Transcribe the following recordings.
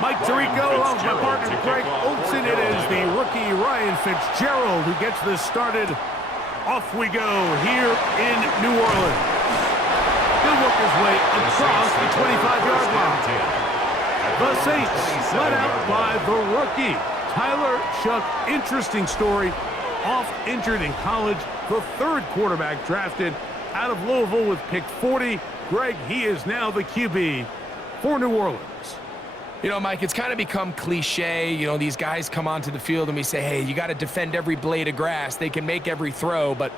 Mike Tirico, along with my partner Greg Olson. It is the rookie Ryan Fitzgerald who gets this started. Off we go here in New Orleans. He'll work his way across the 25-yard line. The Saints led out by the rookie Tyler Shough. Interesting story. Off injured in college. The third quarterback drafted out of Louisville with pick 40. Greg, he is now the QB for New Orleans. You know, Mike, it's kind of become cliche. You know, these guys come onto the field and we say, hey, you got to defend every blade of grass. They can make every throw, but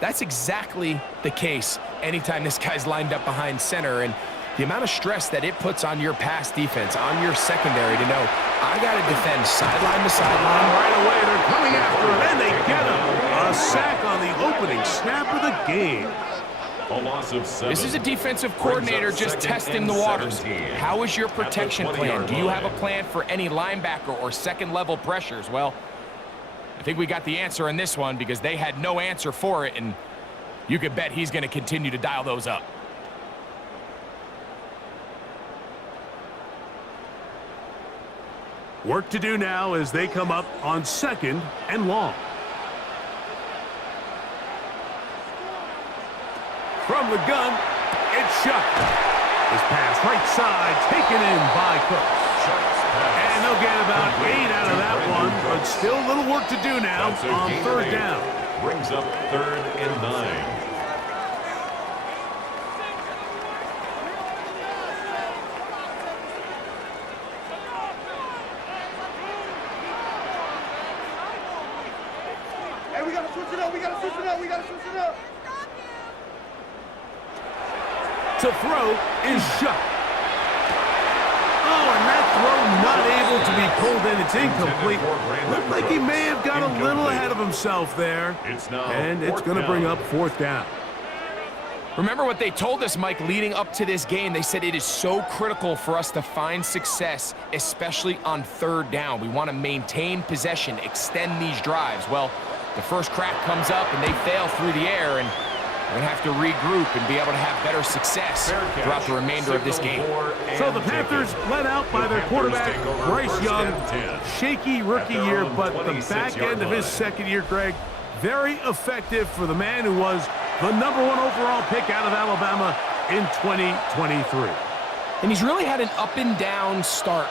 that's exactly the case anytime this guy's lined up behind center. And the amount of stress that it puts on your pass defense, on your secondary to know, I got to defend sideline to sideline. Right away, they're coming after him, and they get him. A sack on the opening snap of the game. A loss of 7. This is a defensive coordinator just testing the waters. How is your protection plan? Do you have a plan for any linebacker or second-level pressures? Well, I think we got the answer in this one because they had no answer for it, and you could bet he's going to continue to dial those up. Work to do now as they come up on 2nd and long. From the gun, it's Shough. His pass right side taken in by Cooks. And they'll get about 8 out of that one, but still a little work to do now on 3rd down. Brings up 3rd and 9. Hey, we gotta switch it up, we gotta switch it up, we gotta switch it up. To throw is Shough. Oh, and that throw not able to be pulled in. It's incomplete. Looked like he may have got a little ahead of himself there. And it's going to bring up 4th down. Remember what they told us, Mike, leading up to this game. They said it is so critical for us to find success, especially on 3rd down. We want to maintain possession, extend these drives. Well, the first crack comes up and they fail through the air, and we're going to have to regroup and be able to have better success throughout the remainder of this game. So the Panthers led out by their quarterback, Bryce Young. Shaky rookie year, but the back end of his 2nd year, Greg, very effective for the man who was the #1 overall pick out of Alabama in 2023. And he's really had an up and down start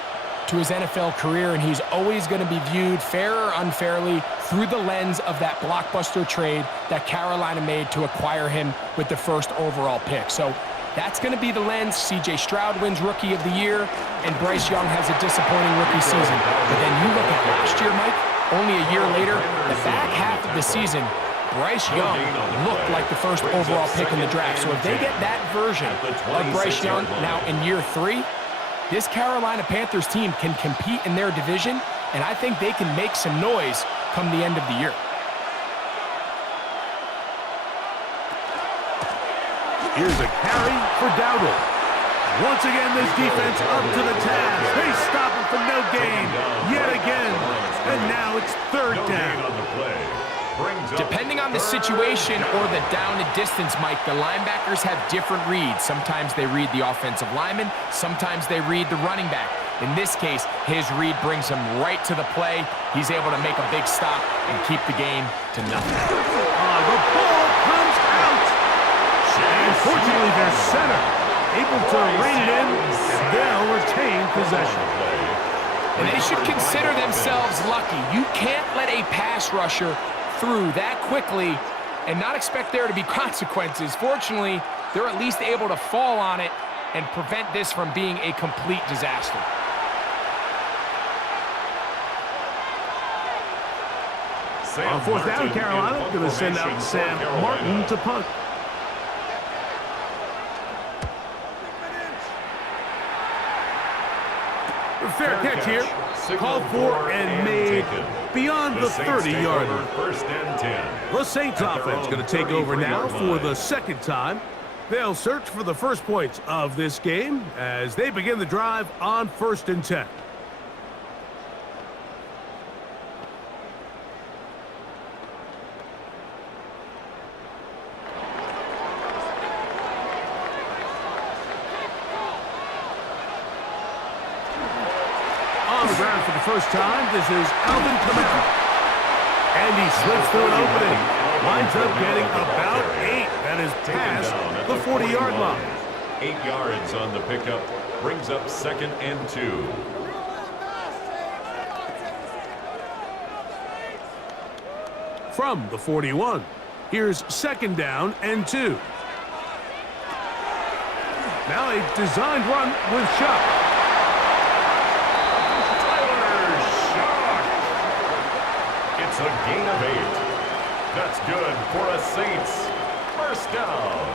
to his NFL career, and he's always going to be viewed, fair or unfairly, through the lens of that blockbuster trade that Carolina made to acquire him with the 1st overall pick. So that's going to be the lens. C.J. Stroud wins Rookie of the Year, and Bryce Young has a disappointing rookie season. But then you look at last year, Mike, only a year later, the back half of the season, Bryce Young looked like the 1st overall pick in the draft. So if they get that version of Bryce Young now in year 3, this Carolina Panthers team can compete in their division, and I think they can make some noise come the end of the year. Here's a carry for Dowdle. Once again, this defense up to the task. They stop him for no gain yet again. And now it's 3rd down. Depending on the situation or the down and distance, Mike, the linebackers have different reads. Sometimes they read the offensive lineman. Sometimes they read the running back. In this case, his read brings him right to the play. He's able to make a big stop and keep the game to nothing. The ball comes out. And fortunately, their center able to rein it in, and they'll retain possession. And they should consider themselves lucky. You can't let a pass rusher through that quickly and not expect there to be consequences. Fortunately, they're at least able to fall on it and prevent this from being a complete disaster. On 4th down, Carolina going to send out Sam Martin to punt. Fair catch here. Called for and made beyond the 30-yard line. 1st and 10. The Saints offense going to take over now for the 2nd time. They'll search for the first points of this game as they begin the drive on 1st and 10. first time, this is Alvin Kamara. And he slips through an opening. Winds up getting about 8. That is past the 40-yard line. 8 yards on the pickup. Brings up 2nd and 2. From the 41, here's 2nd down and 2. Now a designed run with Shock. It's a gain of 8. That's good for a Saints. First down.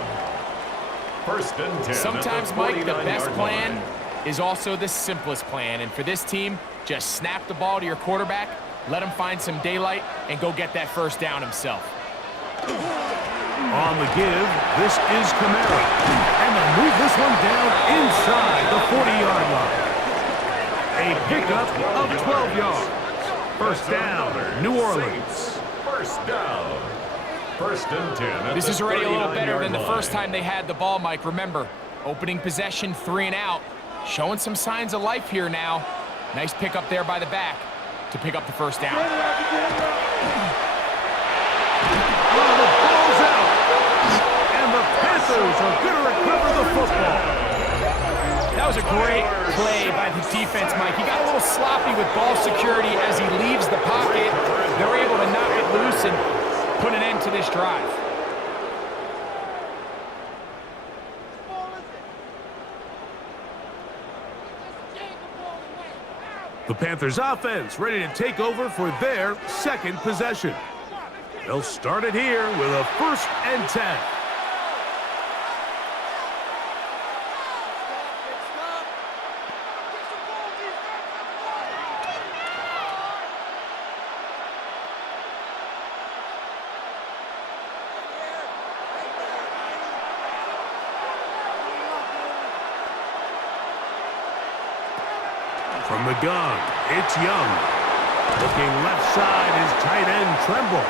1st and 10. Sometimes, Mike, the best plan is also the simplest plan. And for this team, just snap the ball to your quarterback, let him find some daylight, and go get that first down himself. On the give, this is Kamara. And they'll move this one down inside the 40-yard line. A pickup of 12 yards. First down, New Orleans. First down. 1st and 10. This is already a little better than the first time they had the ball, Mike. Remember, opening possession, 3 and out. Showing some signs of life here now. Nice pickup there by the back to pick up the first down. Oh, the ball's out. And the Panthers are going to recover the football. That was a great play by the defense, Mike. He got a little sloppy with ball security as he leaves the pocket. They're able to knock it loose and put an end to this drive. The Panthers offense ready to take over for their 2nd possession. They'll start it here with a 1st and 10. From the gun, it's Young. Looking left side is tight end Tremble.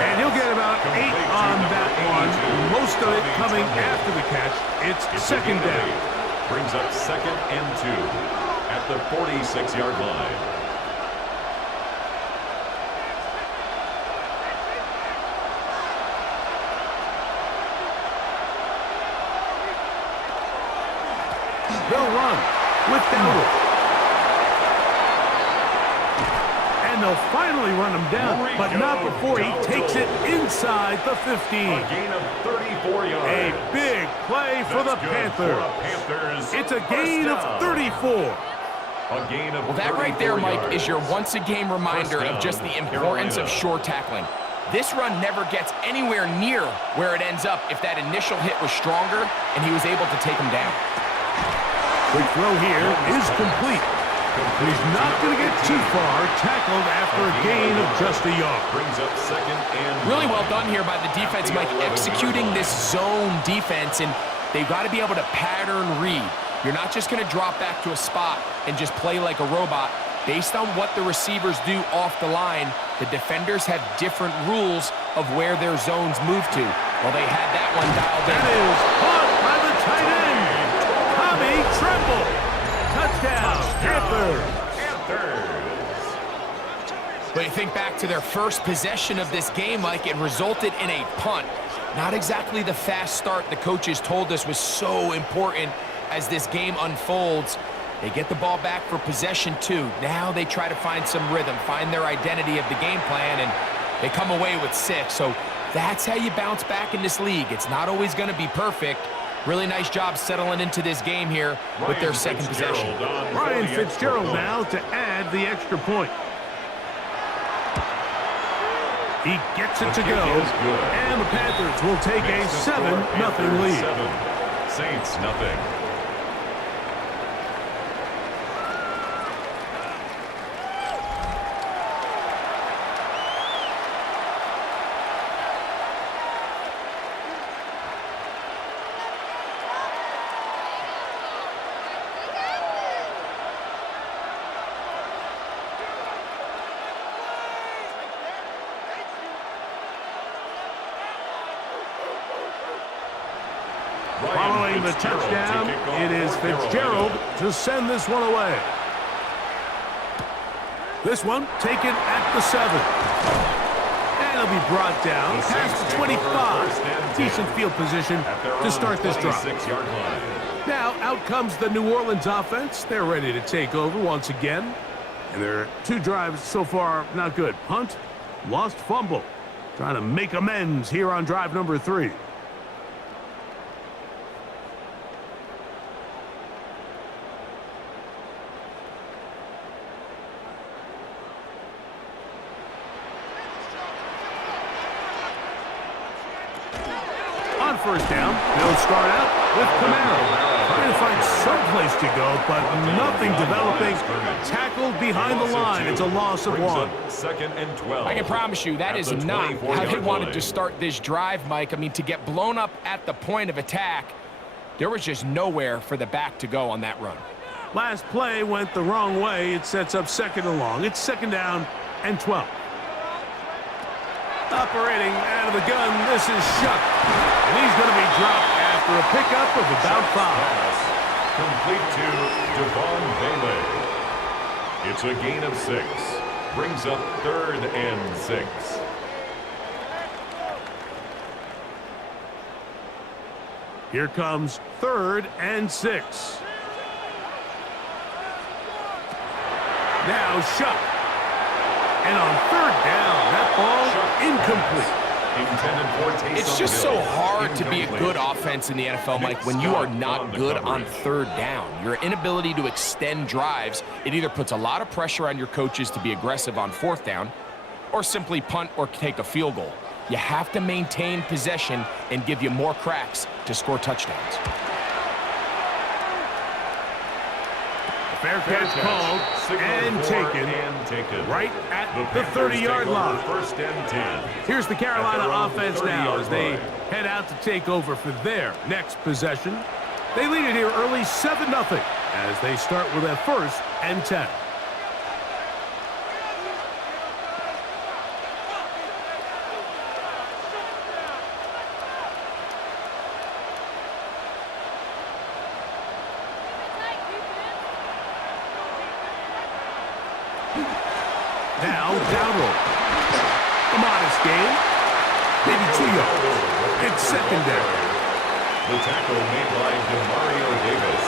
And he'll get about 8 on that one. Most of it coming after the catch. It's 2nd down. Brings up 2nd and 2 at the 46-yard line. They'll run with Dowdle. And they'll finally run him down, but not before he takes it inside the 15. A gain of 34 yards. A big play for the Panthers. It's a gain of 34. A gain of Well, that right there, Mike, is your once-a-game reminder of just the importance of shore tackling. This run never gets anywhere near where it ends up if that initial hit was stronger and he was able to take him down. Quick throw here is complete. He's not going to get too far, tackled after a gain of just a yard. Brings up 2nd and Really well done here by the defense, Mike, executing this zone defense, and they've got to be able to pattern read. You're not just going to drop back to a spot and just play like a robot. Based on what the receivers do off the line, the defenders have different rules of where their zones move to. Well, they had that one dialed in. That is caught by the tight end, Tommy Tremble. Touchdown, Panthers. But you think back to their first possession of this game, like it resulted in a punt. Not exactly the fast start the coaches told us was so important as this game unfolds. They get the ball back for possession 2. Now they try to find some rhythm, find their identity of the game plan, and they come away with 6. So that's how you bounce back in this league. It's not always going to be perfect. Really nice job settling into this game here with their 2nd possession. Ryan Fitzgerald now to add the extra point. He gets it to go, and the Panthers will take a 7-0 lead. Saints nothing. Following the touchdown, it is Fitzgerald to send this one away. This one taken at the 7. And it'll be brought down past the 25. Decent field position to start this drive. Now out comes the New Orleans offense. They're ready to take over once again. And their 2 drives so far not good. Punt, lost fumble. Trying to make amends here on drive number 3. On first down, they'll start out with Camaro. Trying to find some place to go, but nothing developing. Tackled behind the line. It's a loss of 1. 2nd and 12. I can promise you that is not how they wanted to start this drive, Mike. I mean, to get blown up at the point of attack, there was just nowhere for the back to go on that run. Last play went the wrong way. It sets up 2nd and long. It's 2nd down and 12. Operating out of the gun, this is Shuck. And he's going to be dropped after a pickup of about 5. Complete to Devon Bailey. It's a gain of 6. Brings up 3rd and 6. Here comes 3rd and 6. Now Shuck. And on 3rd down, that ball incomplete. It's just so hard to be a good offense in the NFL, Mike, when you are not good on 3rd down. Your inability to extend drives, it either puts a lot of pressure on your coaches to be aggressive on 4th down or simply punt or take a field goal. You have to maintain possession and give you more cracks to score touchdowns. Fair catch called and taken right at the 30-yard line. 1st and 10. Here's the Carolina offense now as they head out to take over for their next possession. They lead it here early 7-0 as they start with a 1st and 10. Now, down roll. A modest gain. Maybe 2 yards. It's secondary. The tackle made by DeMario Davis.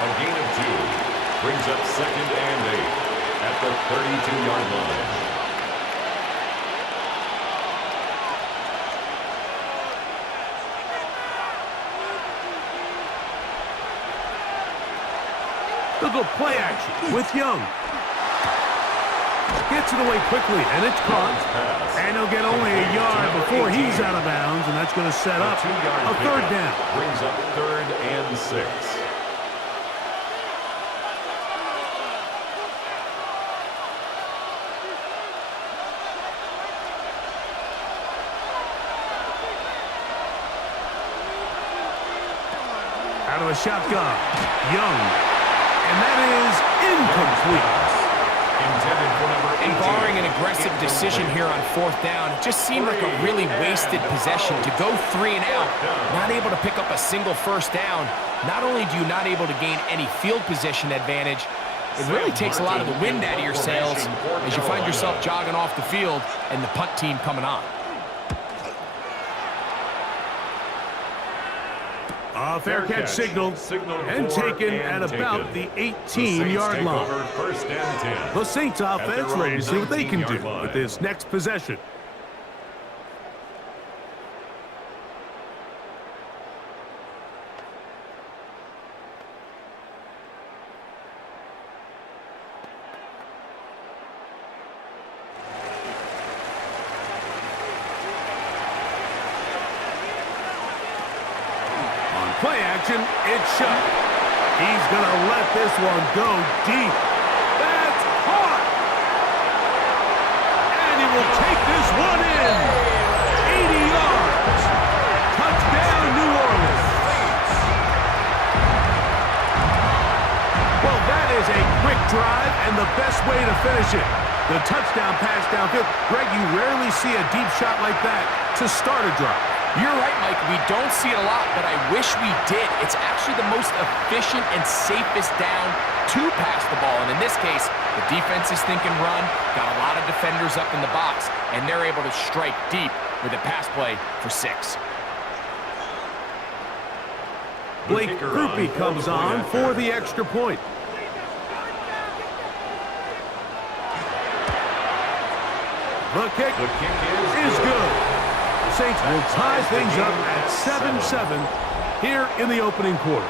A gain of 2. Brings up 2nd and 8 at the 32-yard line. They'll go play action with Young. Gets it away quickly, and it's caught. And he'll get only a yard before he's out of bounds, and that's going to set up a 3rd down. Brings up 3rd and 6. Out of a shotgun, Young. And that is incomplete. And barring an aggressive decision here on 4th down, it just seemed like a really wasted possession to go 3 and out, not able to pick up a single 1st down. Not only do you not able to gain any field position advantage, it really takes a lot of the wind out of your sails as you find yourself jogging off the field and the punt team coming on. A fair catch signaled and taken at about the 18-yard line. 1st and 10. The Saints offense ready to see what they can do with this next possession. Play action, it's Shuck. He's going to let this one go deep. That's caught. And he will take this one in. 80 yards. Touchdown, New Orleans. Well, that is a quick drive and the best way to finish it. The touchdown pass downfield. Greg, you rarely see a deep shot like that to start a drive. You're right, Mike. We don't see it a lot, but I wish we did. It's actually the most efficient and safest down to pass the ball. And in this case, the defense is thinking run, got a lot of defenders up in the box, and they're able to strike deep with a pass play for 6. Blake Grupe comes on for the extra point. The kick is good. The Saints will tie things up at 7-7 here in the opening quarter.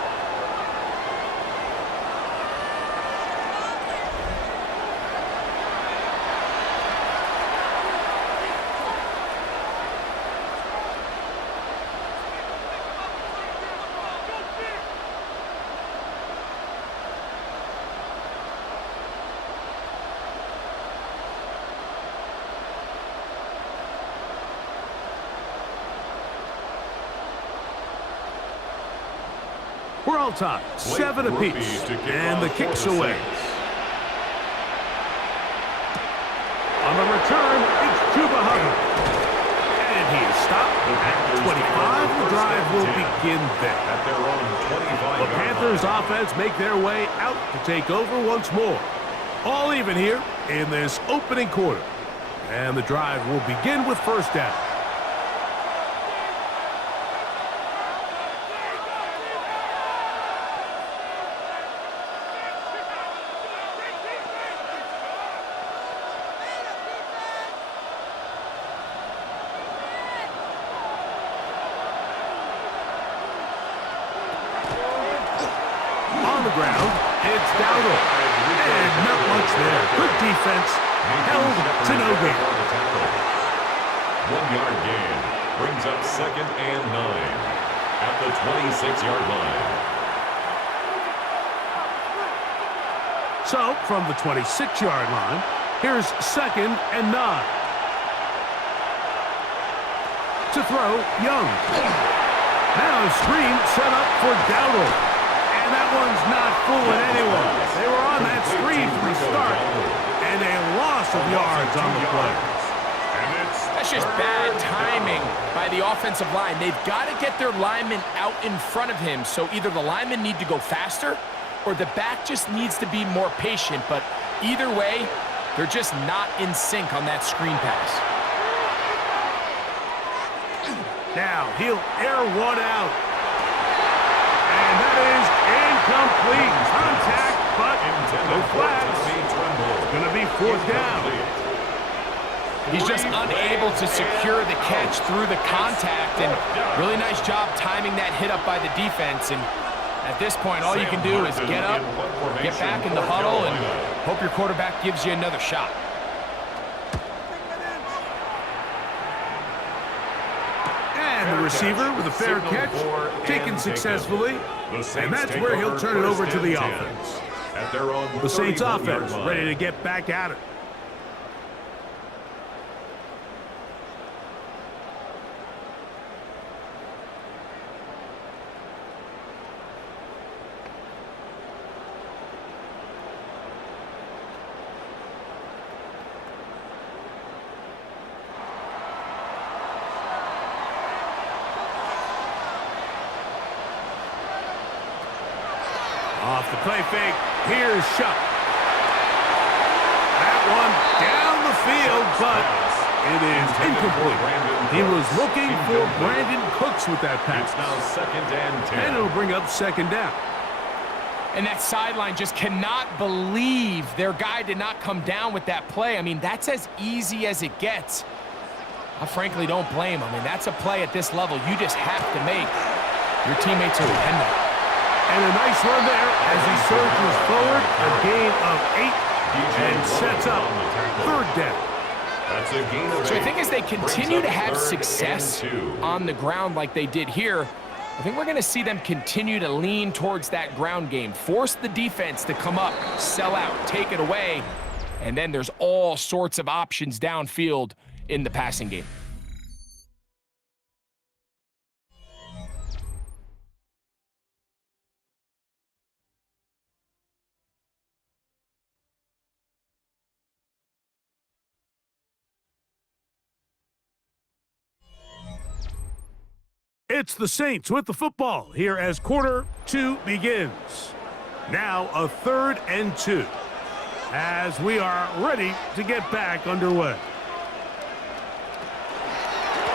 We're all tied, 7 apiece, and the kick's away. On the return, it's Chuba Hubbard. And he is stopped at 25. The drive will begin there. The Panthers offense make their way out to take over once more. All even here in this opening quarter. And the drive will begin with first down. Ground, it's Dowdle, and not much there. Good defense, held to no gain. 1-yard gain brings up 2nd and 9 at the 26-yard line. So, from the 26-yard line, here's 2nd and 9. To throw, Young. Now a screen set up for Dowdle. And that one's not fooling anyone. They were on that screen from the start, and a loss of yards on the play. That's just bad timing by the offensive line. They've got to get their linemen out in front of him, so either the linemen need to go faster or the back just needs to be more patient. But either way, they're just not in sync on that screen pass. Now he'll air one out. And that is incomplete. Contact, but no flags. It's going to be 4th down. He's just unable to secure the catch through the contact, and really nice job timing that hit up by the defense. And at this point, all you can do is get up, get back in the huddle, and hope your quarterback gives you another shot. And the receiver with a fair catch, taken successfully, and that's where he'll turn it over to the offense. The Saints offense ready to get back at it. Off the play fake, here's Shuck. That one down the field, but it is incomplete. He was looking for Brandon Cooks with that pass. It's now 2nd and 10. And it'll bring up 2nd down. And that sideline just cannot believe their guy did not come down with that play. I mean, that's as easy as it gets. I frankly don't blame him. I mean, that's a play at this level you just have to make. Your teammates are dependent. And a nice run there as he surges forward, a gain of 8, and sets up 3rd down. That's a gain of 8. So I think as they continue to have success on the ground like they did here, I think we're going to see them continue to lean towards that ground game, force the defense to come up, sell out, take it away, and then there's all sorts of options downfield in the passing game. It's the Saints with the football here as quarter 2 begins. Now a 3rd and 2 as we are ready to get back underway.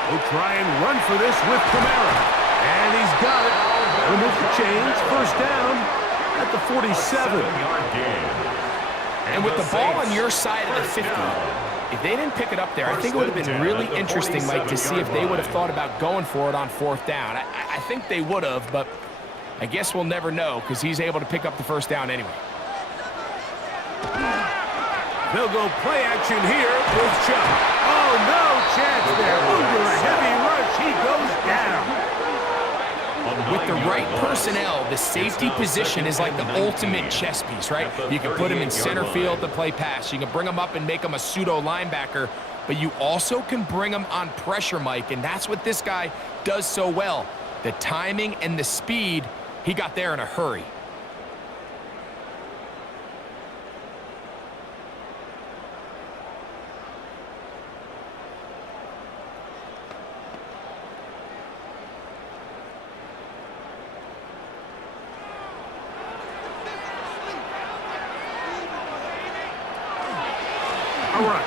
We'll try and run for this with Kamara. And he's got it. Remove the chains. First down at the 47. And with the ball on your side of the 50, if they didn't pick it up there, I think it would have been really interesting, Mike, to see if they would have thought about going for it on 4th down. I think they would have, but I guess we'll never know because he's able to pick up the first down anyway. They'll go play action here with Chubb. Oh, no chance there. Under a heavy rush, he goes down. With the right personnel, the safety position is like the ultimate chess piece, right? You can put him in center field to play pass. You can bring him up and make him a pseudo linebacker, but you also can bring him on pressure, Mike, and that's what this guy does so well. The timing and the speed, he got there in a hurry.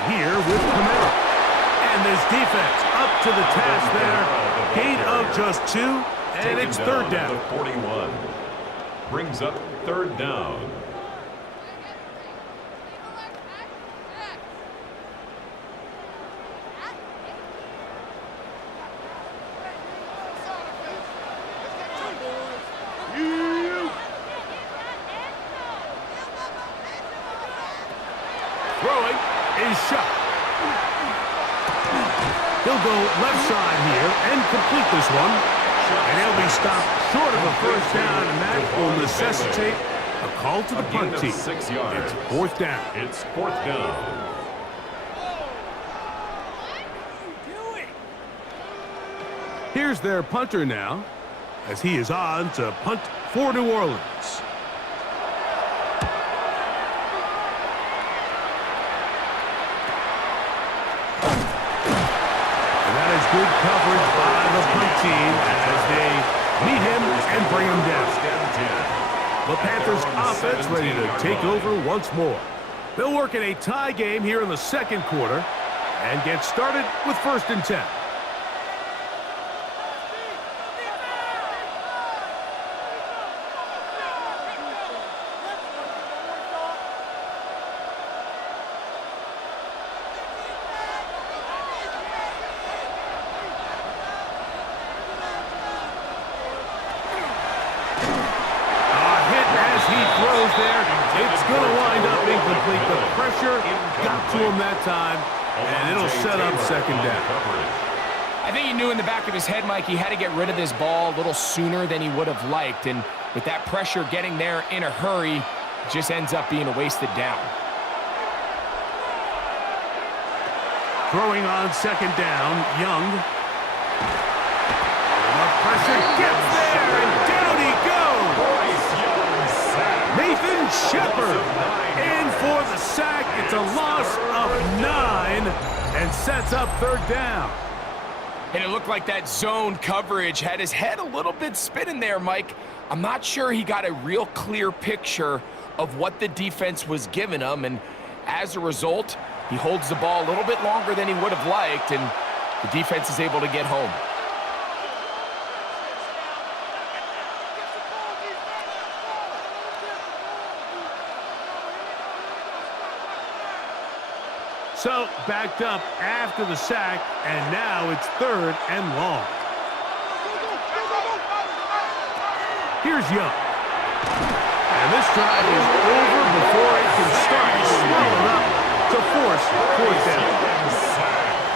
Here with Kamara. And this defense up to the task there. Gain of just 2, and it's 3rd down. 41 brings up 3rd down. Throwing is shot. He'll go left side here and complete this one. And he'll be stopped short of a first down, and that will necessitate a call to the punt team. 6 yards. It's 4th down. It's 4th down. Here's their punter now, as he is on to punt for New Orleans. Good coverage by the punt team as they meet him and bring him down. The Panthers offense ready to take over once more. They'll work in a tie game here in the 2nd quarter and get started with 1st and 10. Got to him that time, and it'll set up 2nd down. I think he knew in the back of his head, Mike, he had to get rid of this ball a little sooner than he would have liked, and with that pressure getting there in a hurry, it just ends up being a wasted down. Throwing on 2nd down, Young. And the pressure gets there, and down he goes. Nathan Shepard in for the sack. It's a loss of 9 and sets up 3rd down. And it looked like that zone coverage had his head a little bit spinning there, Mike. I'm not sure he got a real clear picture of what the defense was giving him, and as a result, he holds the ball a little bit longer than he would have liked, and the defense is able to get home. So, backed up after the sack, and now it's 3rd and long. Here's Young. And this drive is over before it can start. Swallowed up to force 4th down.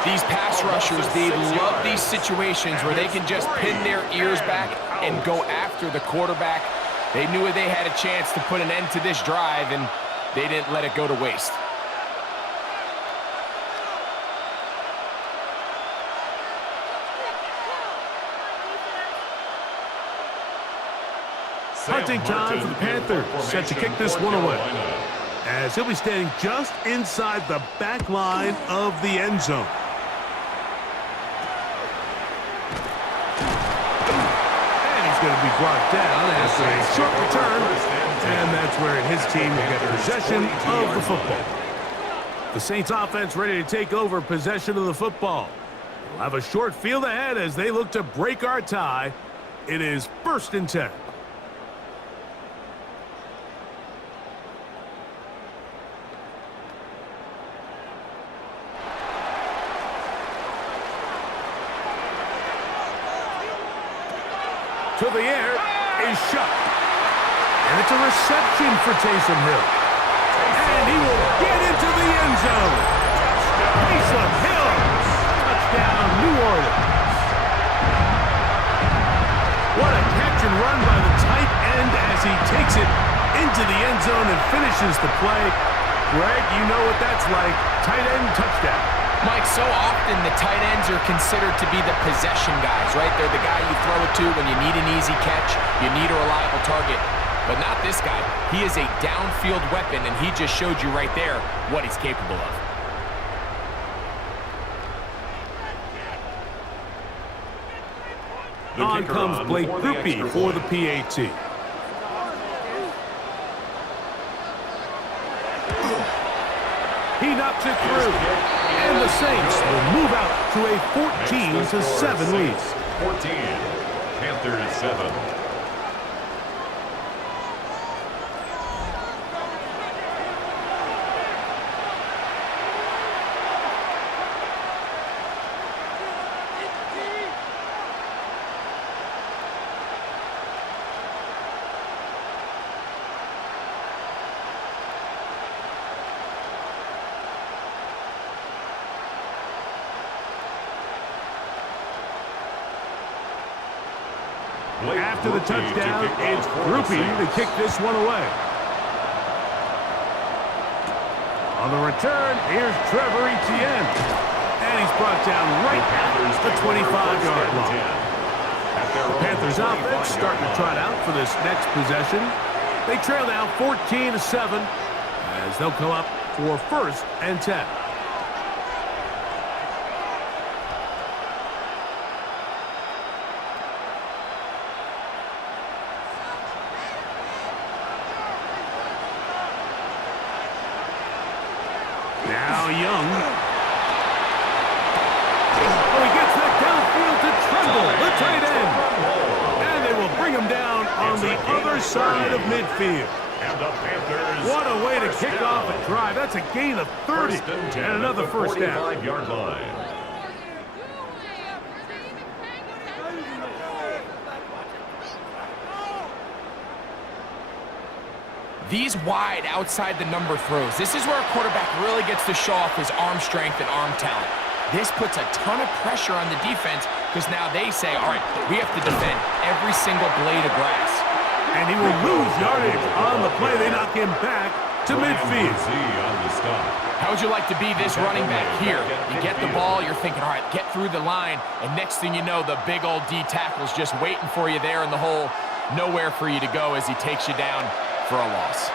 These pass rushers, they love these situations where they can just pin their ears back and go after the quarterback. They knew they had a chance to put an end to this drive, and they didn't let it go to waste. Punting time for the Panthers, set to kick this one away, as he'll be standing just inside the back line of the end zone. brought down after a short return, and that's where his team will get possession of the football. The Saints offense ready to take over possession of the football. We'll have a short field ahead as they look to break our tie. It is 1st and 10. To the air is shot. And it's a reception for Taysom Hill. And he will get into the end zone. Taysom Hill. Touchdown, New Orleans. What a catch and run by the tight end as he takes it into the end zone and finishes the play. Greg, you know what that's like. Tight end touchdown. Mike, so often the tight ends are considered to be the possession guys, right? They're the guy you throw it to when you need an easy catch, you need a reliable target. But not this guy. He is a downfield weapon, and he just showed you right there what he's capable of. On comes Blake Grupe for the PAT. He knocks it through. And the Saints will move out to a 14-7 lead. 14, Panthers 7. After the touchdown, it's Grupe to kick this one away. On the return, here's Trevor Etienne. And he's brought down right at the 25-yard line. The Panthers offense starting to trot out for this next possession. They trail now 14-7 as they'll come up for 1st and 10. Now Young. Oh, he gets that downfield to Tremble, the tight end. And they will bring him down on the other side of midfield. And the Panthers. What a way to kick off a drive. That's a gain of 30 and another first down. 45-yard line. These wide outside the number throws. This is where a quarterback really gets to show off his arm strength and arm talent. This puts a ton of pressure on the defense because now they say, all right, we have to defend every single blade of grass. And he will lose yardage on the play. They knock him back to midfield. How would you like to be this running back here? You get the ball, you're thinking, all right, get through the line, and next thing you know, the big old D tackle's just waiting for you there in the hole. Nowhere for you to go as he takes you down for a loss.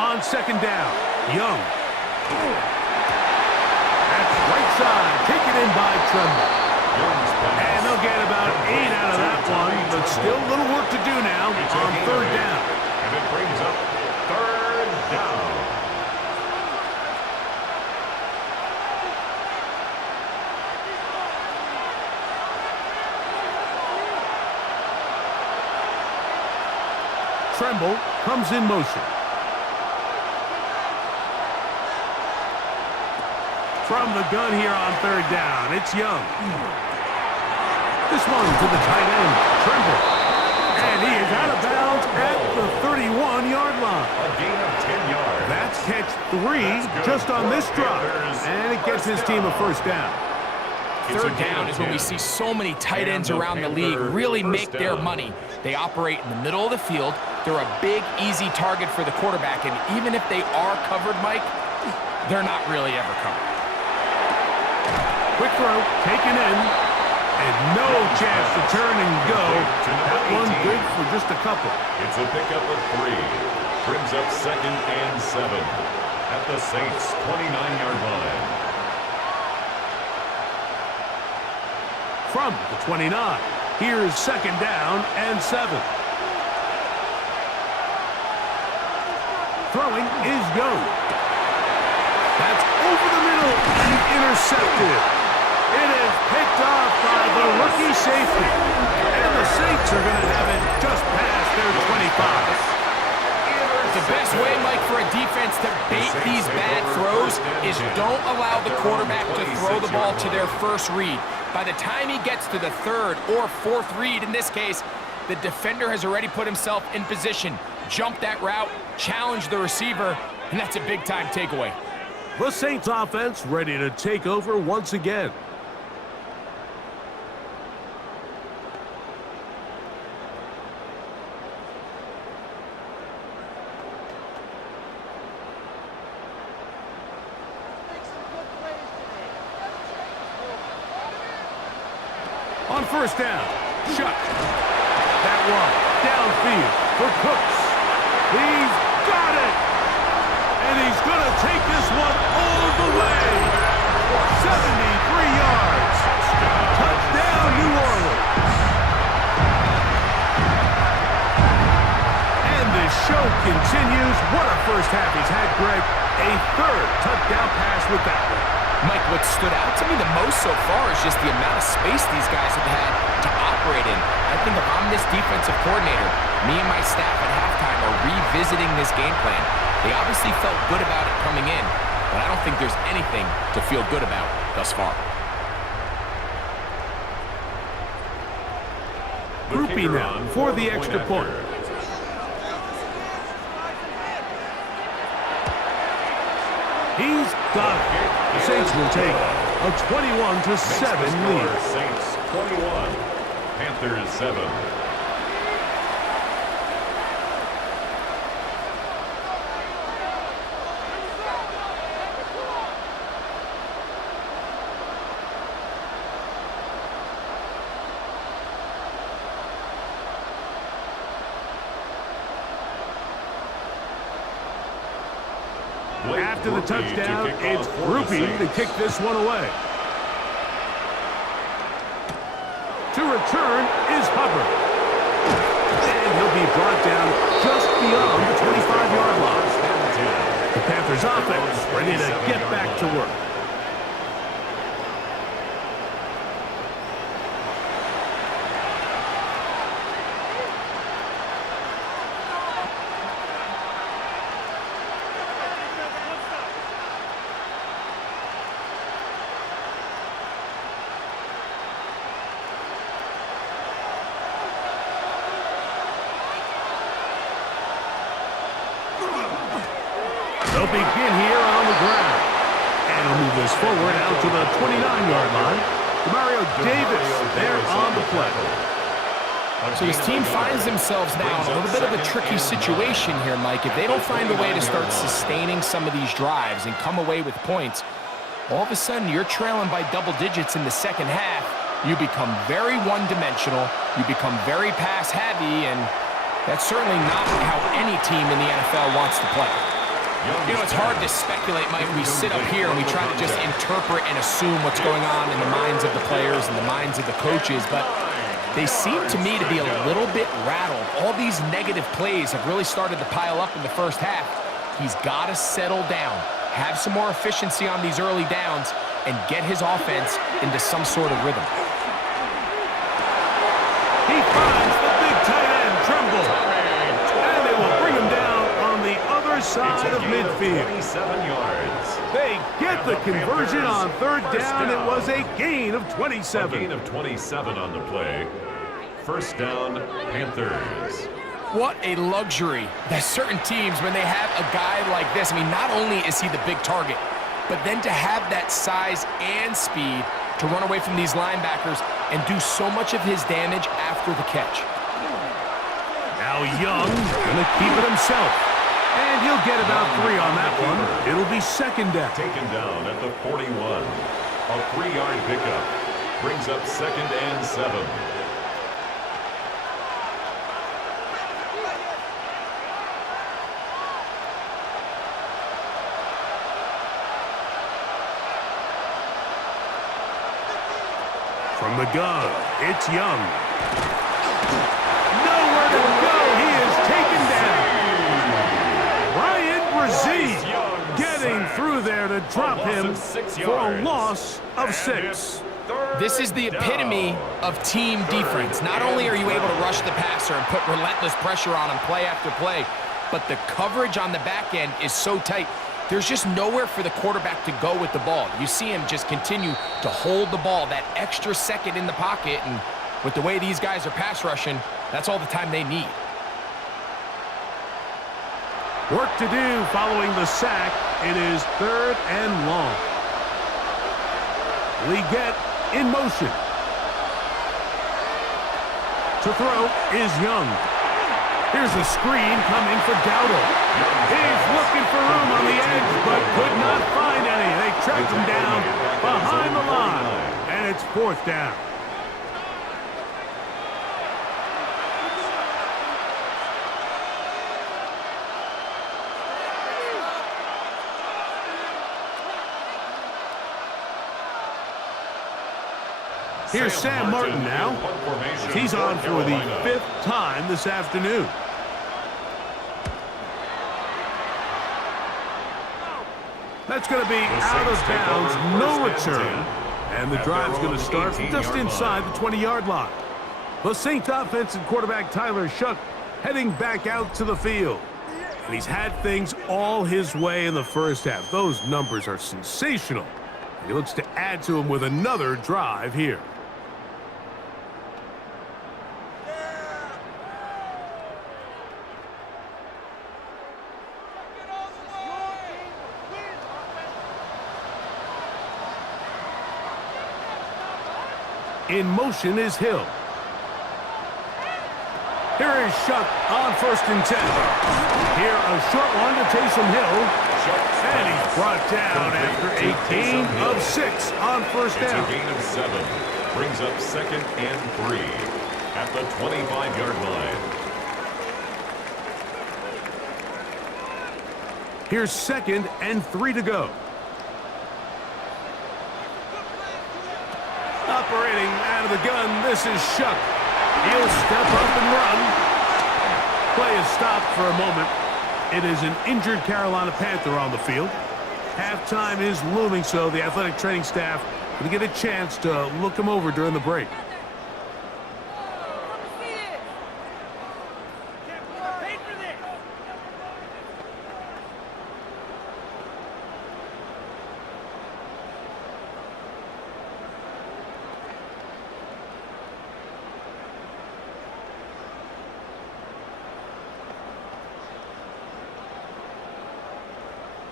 On 2nd down, Young. That's right side, taken in by Tremble. And they'll get about 8 out of that one, but still a little work to do now on 3rd down. And it brings up 3rd down. Tremble comes in motion. From the gun here on 3rd down, it's Young. This one to the tight end, Tremble. And he is out of bounds at the 31-yard line. A gain of 10 yards. That's catch 3 just on this drive. And it gets his team a 1st down. 3rd down is when we see so many tight ends around the league really make their money. They operate in the middle of the field. They're a big, easy target for the quarterback. And even if they are covered, Mike, they're not really ever covered. Quick throw, taken in, and no chance to turn and go. That one good for just a couple. It's a pickup of 3. Brings up 2nd and 7 at the Saints' 29-yard line. from the 29. Here's second down and 7. Throwing is go. That's over the middle and intercepted. It is picked off by the rookie safety. And the Saints are going to have it just past their 25. The best way, Mike, for a defense to bait these bad throws is don't allow the quarterback to throw the ball to their first read. By the time he gets to the third or fourth read, in this case, the defender has already put himself in position, jumped that route, challenged the receiver, and that's a big-time takeaway. The Saints offense ready to take over once again. On first down, Chuck. That one downfield for Cooks. He's got it. And he's going to take this one all the way. 73 yards. Touchdown, New Orleans. And this show continues. What a first half he's had, Greg. A third touchdown pass with that one. Mike, what stood out to me the most so far is just the amount of space these guys have had to operate in. I think if I'm this defensive coordinator, me and my staff at halftime are revisiting this game plan. They obviously felt good about it coming in, but I don't think there's anything to feel good about thus far. Groupie now for the extra point. He's got it. The Saints will take a 21-7 lead. Saints 21, Panthers 7. After the touchdown, it's Groupie to kick this one away. To return is Hubbard. And he'll be brought down just beyond the 25-yard line. The Panthers offense ready to get back to work. They'll begin here on the ground. And he'll move this forward out to the 29-yard line. Mario Davis there on the play. So his team finds themselves now in a little bit of a tricky situation here, Mike. If they don't find a way to start sustaining some of these drives and come away with points, all of a sudden you're trailing by double digits in the second half. You become very one-dimensional. You become very pass-heavy, and that's certainly not how any team in the NFL wants to play. You know, it's hard to speculate, Mike. We sit up here and we try to just interpret and assume what's going on in the minds of the players and the minds of the coaches, but they seem to me to be a little bit rattled. All these negative plays have really started to pile up in the first half. He's got to settle down, have some more efficiency on these early downs, and get his offense into some sort of rhythm. He finds the big tight end, Tremble. And they will bring him down on the other side of midfield. 27 yards. They get the conversion on third down. It was a gain of 27. A gain of 27 on the play. First down, Panthers. What a luxury that certain teams, when they have a guy like this, I mean, not only is he the big target, but then to have that size and speed to run away from these linebackers and do so much of his damage after the catch. Now Young gonna keep it himself. And he'll get about 3 on that one. It'll be second down. Taken down at the 41. A 3-yard pickup. Brings up second and 7. From the gun, it's Young. Nowhere to go. He is taken down. Ryan Brzee getting through there to drop him for a loss of 6. This is the epitome of team defense. Not only are you able to rush the passer and put relentless pressure on him play after play, but the coverage on the back end is so tight. There's just nowhere for the quarterback to go with the ball. You see him just continue to hold the ball that extra second in the pocket, and with the way these guys are pass rushing, that's all the time they need. Work to do following the sack. It is 3rd and long. Leggett in motion. To throw is Young. Here's a screen coming for Dowdle. He's looking for room on the edge, but could not find any. They tracked him down behind the line, and it's 4th down. Here's Sam Martin now. He's on for the 5th time this afternoon. That's going to be out of bounds, no return. And the drive's going to start just inside the 20-yard line. The Saints offense and quarterback Tyler Shuck heading back out to the field. And he's had things all his way in the first half. Those numbers are sensational. He looks to add to them with another drive here. In motion is Hill. Here is Shuck on 1st and 10. Here a short one to Taysom Hill. And he's brought down after a gain of 6 on 1st down. It's a gain of 7. Brings up 2nd and 3 at the 25-yard line. Here's 2nd and 3 to go. Operating out of the gun, this is Shuck. He'll step up and run. Play is stopped for a moment. It is an injured Carolina Panther on the field. Halftime is looming, so the athletic training staff will get a chance to look him over during the break.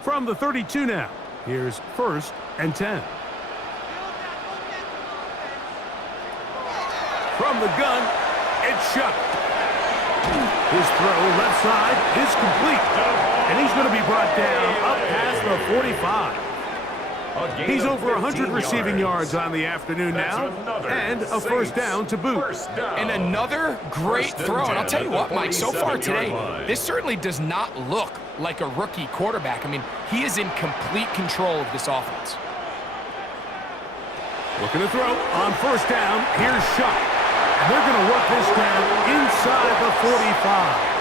From the 32 now, here's 1st and 10. From the gun, it's Shuck. His throw left side is complete. And he's going to be brought down up past the 45. He's over 100 receiving yards on the afternoon now, and a 1st down to boot. And another great throw. And I'll tell you what, Mike, so far today, this certainly does not look like a rookie quarterback. I mean, he is in complete control of this offense. Looking to throw on 1st down. Here's Shuck. And they're going to work this down inside the 45.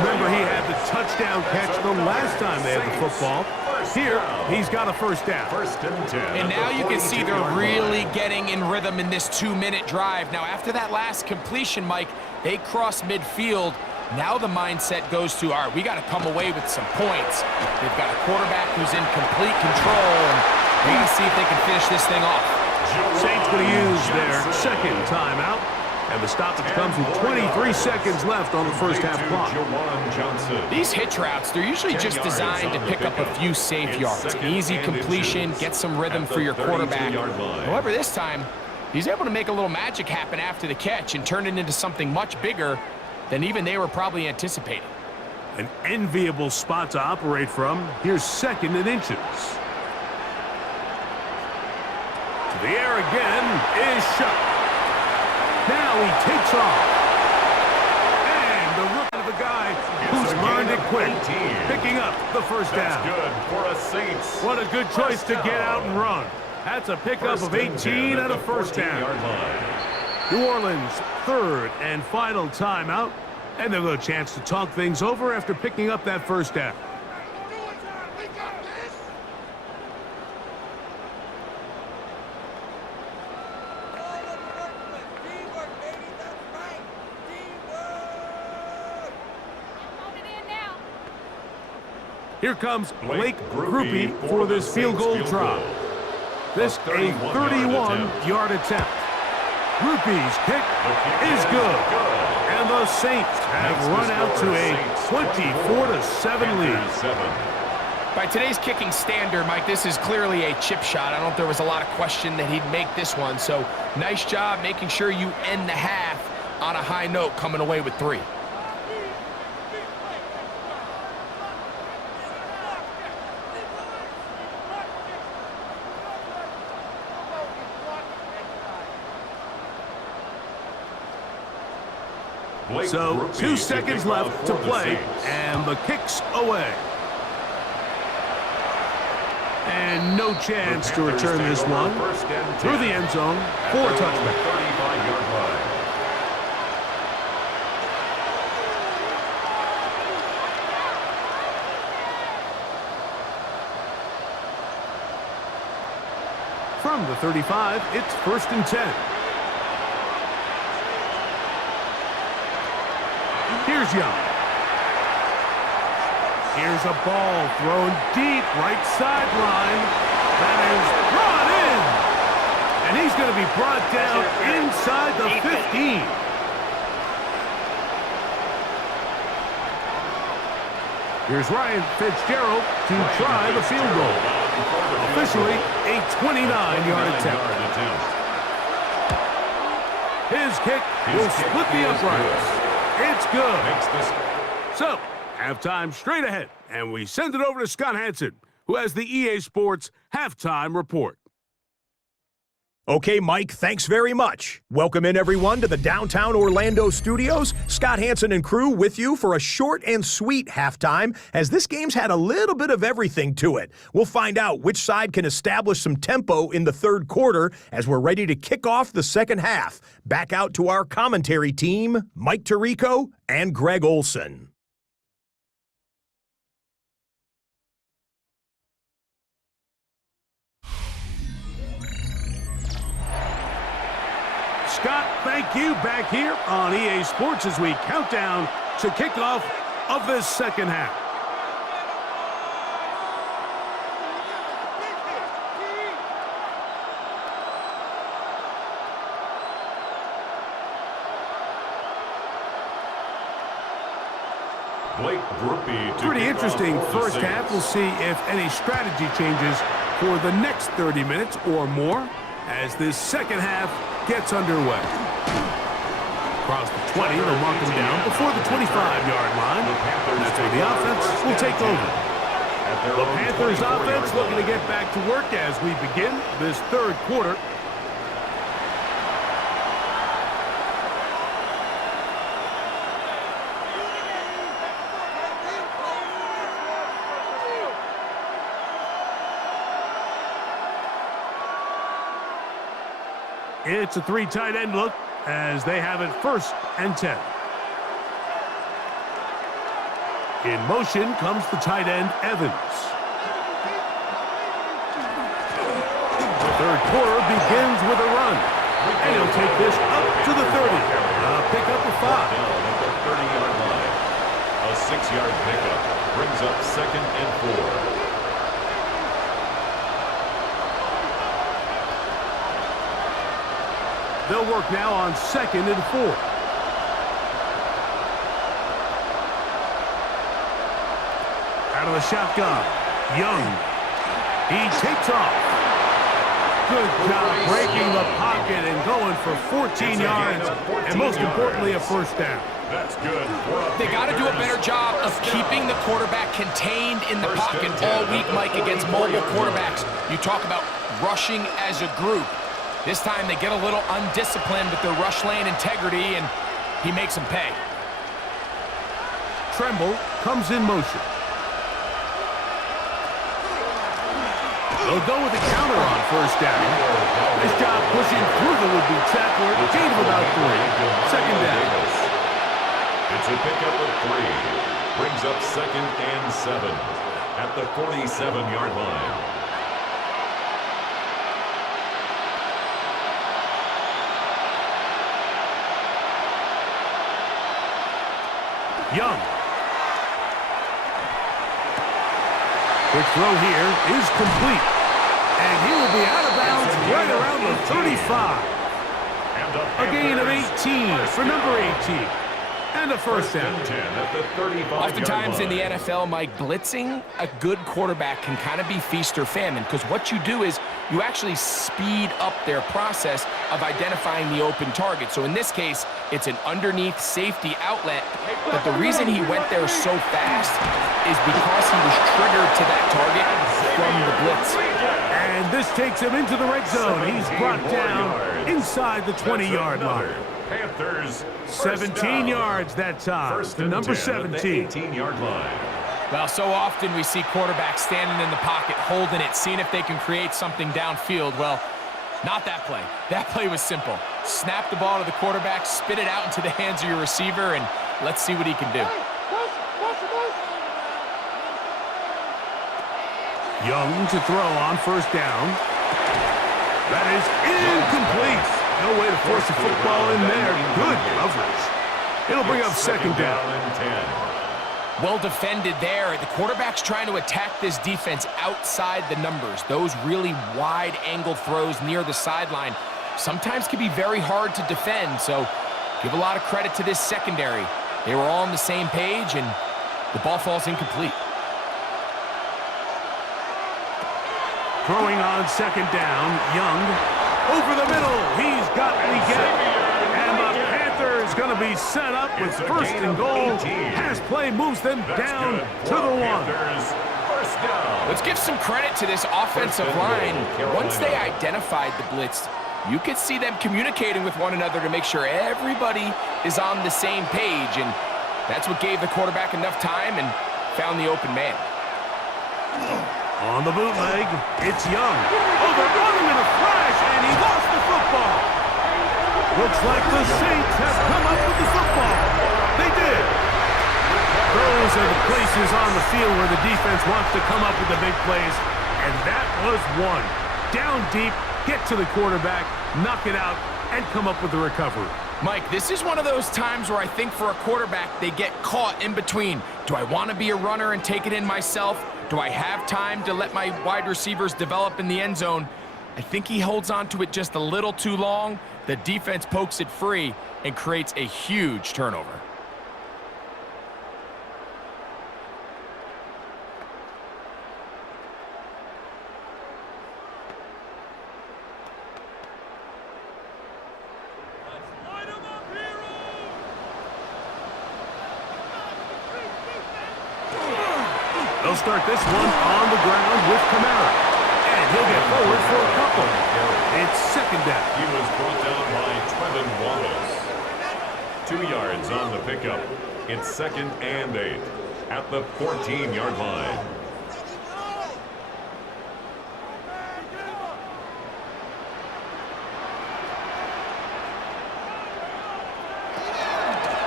Remember, he had the touchdown catch the last time they had the football. Here, he's got a 1st down. 1st and 10. And now you can see they're really getting in rhythm in this 2-minute drive. Now, after that last completion, Mike, they cross midfield. Now the mindset goes to, all right, we got to come away with some points. They've got a quarterback who's in complete control, and we got to see if they can finish this thing off. Saints going to use their 2nd timeout. And the stoppage comes with 23 seconds left on the first half clock. These hitch routes, they're usually just designed to pick up a few safe yards. Easy completion, get some rhythm for your quarterback. However, this time, he's able to make a little magic happen after the catch and turn it into something much bigger than even they were probably anticipating. An enviable spot to operate from. Here's 2nd and inches. To the air again is Shuck. Now he takes off. And the rookie of the guy who's learned it quick, picking up the 1st down. That's good for a Saints. What a good choice to get out and run. That's a pickup of 18 and a first down. Line. New Orleans' third and final timeout, and they'll get a chance to talk things over after picking up that first down. Here comes Blake Groupie for this field goal try. This a 31-yard attempt. Groupie's kick is good. And the Saints have run out to a 24-7 lead. By today's kicking standard, Mike, this is clearly a chip shot. I don't know if there was a lot of question that he'd make this one. So nice job making sure you end the half on a high note, coming away with 3. So 2 seconds left to play, and the kick's away. And no chance to return this one through the end zone for a touchback. 35-yard line. From the 35, it's 1st and 10. Here's Young. Here's a ball thrown deep right sideline. That is brought in. And he's going to be brought down inside the 15. Here's Ryan Fitzgerald to try the field goal. Officially a 29-yard attempt. His kick will split the uprights. It's good. So, halftime straight ahead, and we send it over to Scott Hansen, who has the EA Sports Halftime Report. Okay, Mike, thanks very much. Welcome in, everyone, to the downtown Orlando studios. Scott Hansen and crew with you for a short and sweet halftime, as this game's had a little bit of everything to it. We'll find out which side can establish some tempo in the third quarter as we're ready to kick off the second half. Back out to our commentary team, Mike Tirico and Greg Olson. Scott, thank you. Back here on EA Sports as we count down to kickoff of this second half. Blake Groupie. Pretty interesting first half. We'll see if any strategy changes for the next 30 minutes or more as this second half gets underway. Across the 20, they'll mark him down before the 25-yard line. That's where the offense will take over. The Panthers offense looking to get back to work as we begin this third quarter. It's a 3 tight end look as they have it 1st and 10. In motion comes the tight end, Evans. The third quarter begins with a run. And he'll take this up to the 30. Pick up a 5. Down at the 30-yard line. A 6-yard pickup brings up 2nd and 4. They'll work now on 2nd and 4. Out of the shotgun, Young. He takes off. Good job breaking the pocket and going for 14 yards, and most importantly, a first down. That's good. They got to do a better job of keeping the quarterback contained in the pocket all week, Mike, against mobile quarterbacks. You talk about rushing as a group. This time they get a little undisciplined with their rush lane integrity, and he makes them pay. Tremble comes in motion. They'll go with the counter on first down. Nice job pushing through the would-be tackler. Gain of about 3. Second down. It's a pickup of 3. Brings up 2nd and 7 at the 47-yard line. Young. Quick throw here is complete. And he will be out of bounds right around the 35. A gain of 18 for number 18. And a first down. Oftentimes in the NFL, Mike, blitzing a good quarterback can kind of be feast or famine, because what you do is you actually speed up their process of identifying the open target. So in this case, it's an underneath safety outlet, but the reason he went there so fast is because he was triggered to that target from the blitz. And this takes him into the red zone. He's brought down inside the 20-yard line. Panthers 17 yards that time to number 17. 18-yard line. Well, so often we see quarterbacks standing in the pocket, holding it, seeing if they can create something downfield. Well, not that play. That play was simple. Snap the ball to the quarterback, spit it out into the hands of your receiver, and let's see what he can do. Young to throw on first down. That is incomplete. No way to force the football in there. Good coverage. It'll bring up second down. Well defended there. The quarterback's trying to attack this defense outside the numbers. Those really wide angle throws near the sideline sometimes can be very hard to defend. So give a lot of credit to this secondary. They were all on the same page, and the ball falls incomplete. Throwing on second down, Young. Over the middle, he's got the gap. And the Panthers going to be set up with first and goal. Pass play moves them down to the 1. Let's give some credit to this offensive line. Once they identified the blitz, you could see them communicating with one another to make sure everybody is on the same page. And that's what gave the quarterback enough time and found the open man. On the bootleg, it's Young. Oh, they're on him in a flash, and he lost the football. Looks like the Saints have come up with the football. They did. Those are the places on the field where the defense wants to come up with the big plays, and that was one. Down deep, get to the quarterback, knock it out, and come up with the recovery. Mike, this is one of those times where I think for a quarterback, they get caught in between. Do I want to be a runner and take it in myself? Do I have time to let my wide receivers develop in the end zone? I think he holds on to it just a little too long. The defense pokes it free and creates a huge turnover. They'll start this one on the ground with Kamara. And he'll get forward for a couple. It's second down. He was brought down by Trevin Wallace. 2 yards on the pickup. It's 2nd and 8 at the 14-yard line.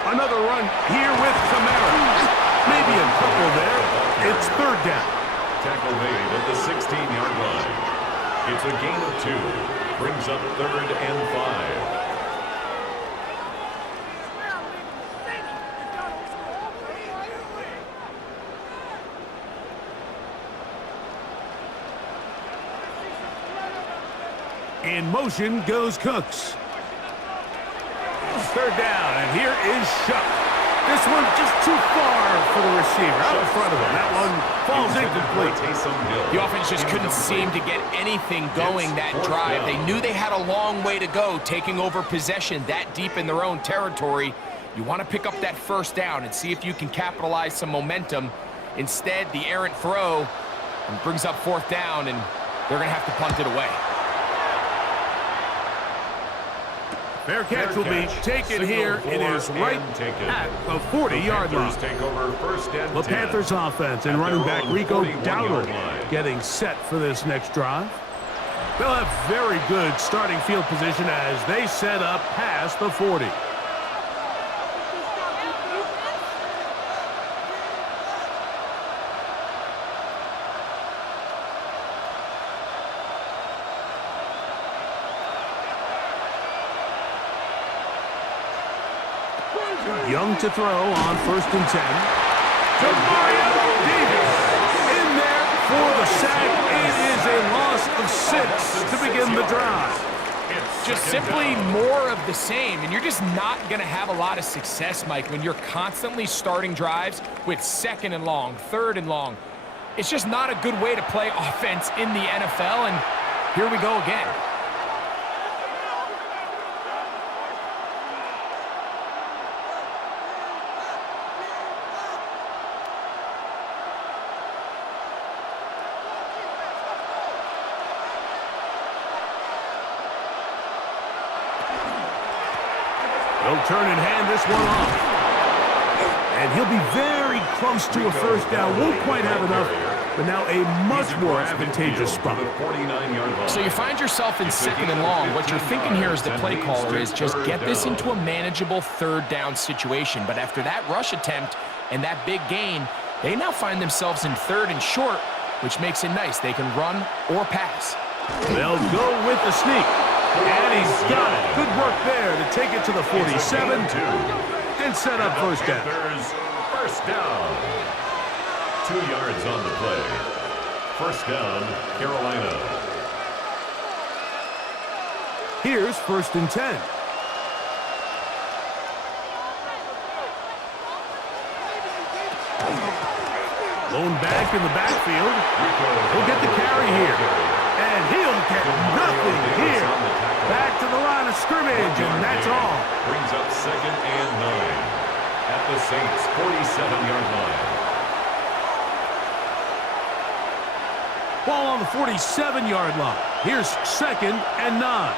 Another run here with Kamara. Maybe a couple there. It's third down. Tackle made at the 16-yard line. It's a gain of 2. Brings up 3rd and 5. In motion goes Cooks. Third down, and here is Shuck. This one just too far for the receiver, out in front of him. That one falls incomplete. The offense just couldn't seem to get anything going that drive. They knew they had a long way to go, taking over possession that deep in their own territory. You want to pick up that first down and see if you can capitalize some momentum. Instead, the errant throw brings up fourth down, and they're going to have to punt it away. Fair catch will be taken here. It is right at the 40-yard line. Take over first and the Panthers offense and running back Rico Dowdle getting set for this next drive. They'll have very good starting field position as they set up past the 40. Young to throw on 1st and 10. To Mario Davis. In there for the sack. It is a loss of 6 to begin the drive. Just simply more of the same, and you're just not going to have a lot of success, Mike, when you're constantly starting drives with 2nd and long, 3rd and long. It's just not a good way to play offense in the NFL, and here we go again. He'll turn and hand this one off. And he'll be very close to a 1st down. Won't quite have enough, but now a much more advantageous spot. So you find yourself in 2nd and long. What you're thinking here as the play caller is just get this into a manageable 3rd down situation. But after that rush attempt and that big gain, they now find themselves in 3rd and short, which makes it nice. They can run or pass. They'll go with the sneak. And he's got it. Good work there to take it to the 47 and set up 1st down. Panthers, 1st down. 2 yards on the play. 1st down, Carolina. Here's 1st and 10. Lone back in the backfield. He'll get the carry here. And he'll get nothing here. Back to the line of scrimmage, and that's all. Brings up 2nd and 9 at the Saints' 47-yard line. Ball on the 47-yard line. Here's 2nd and 9.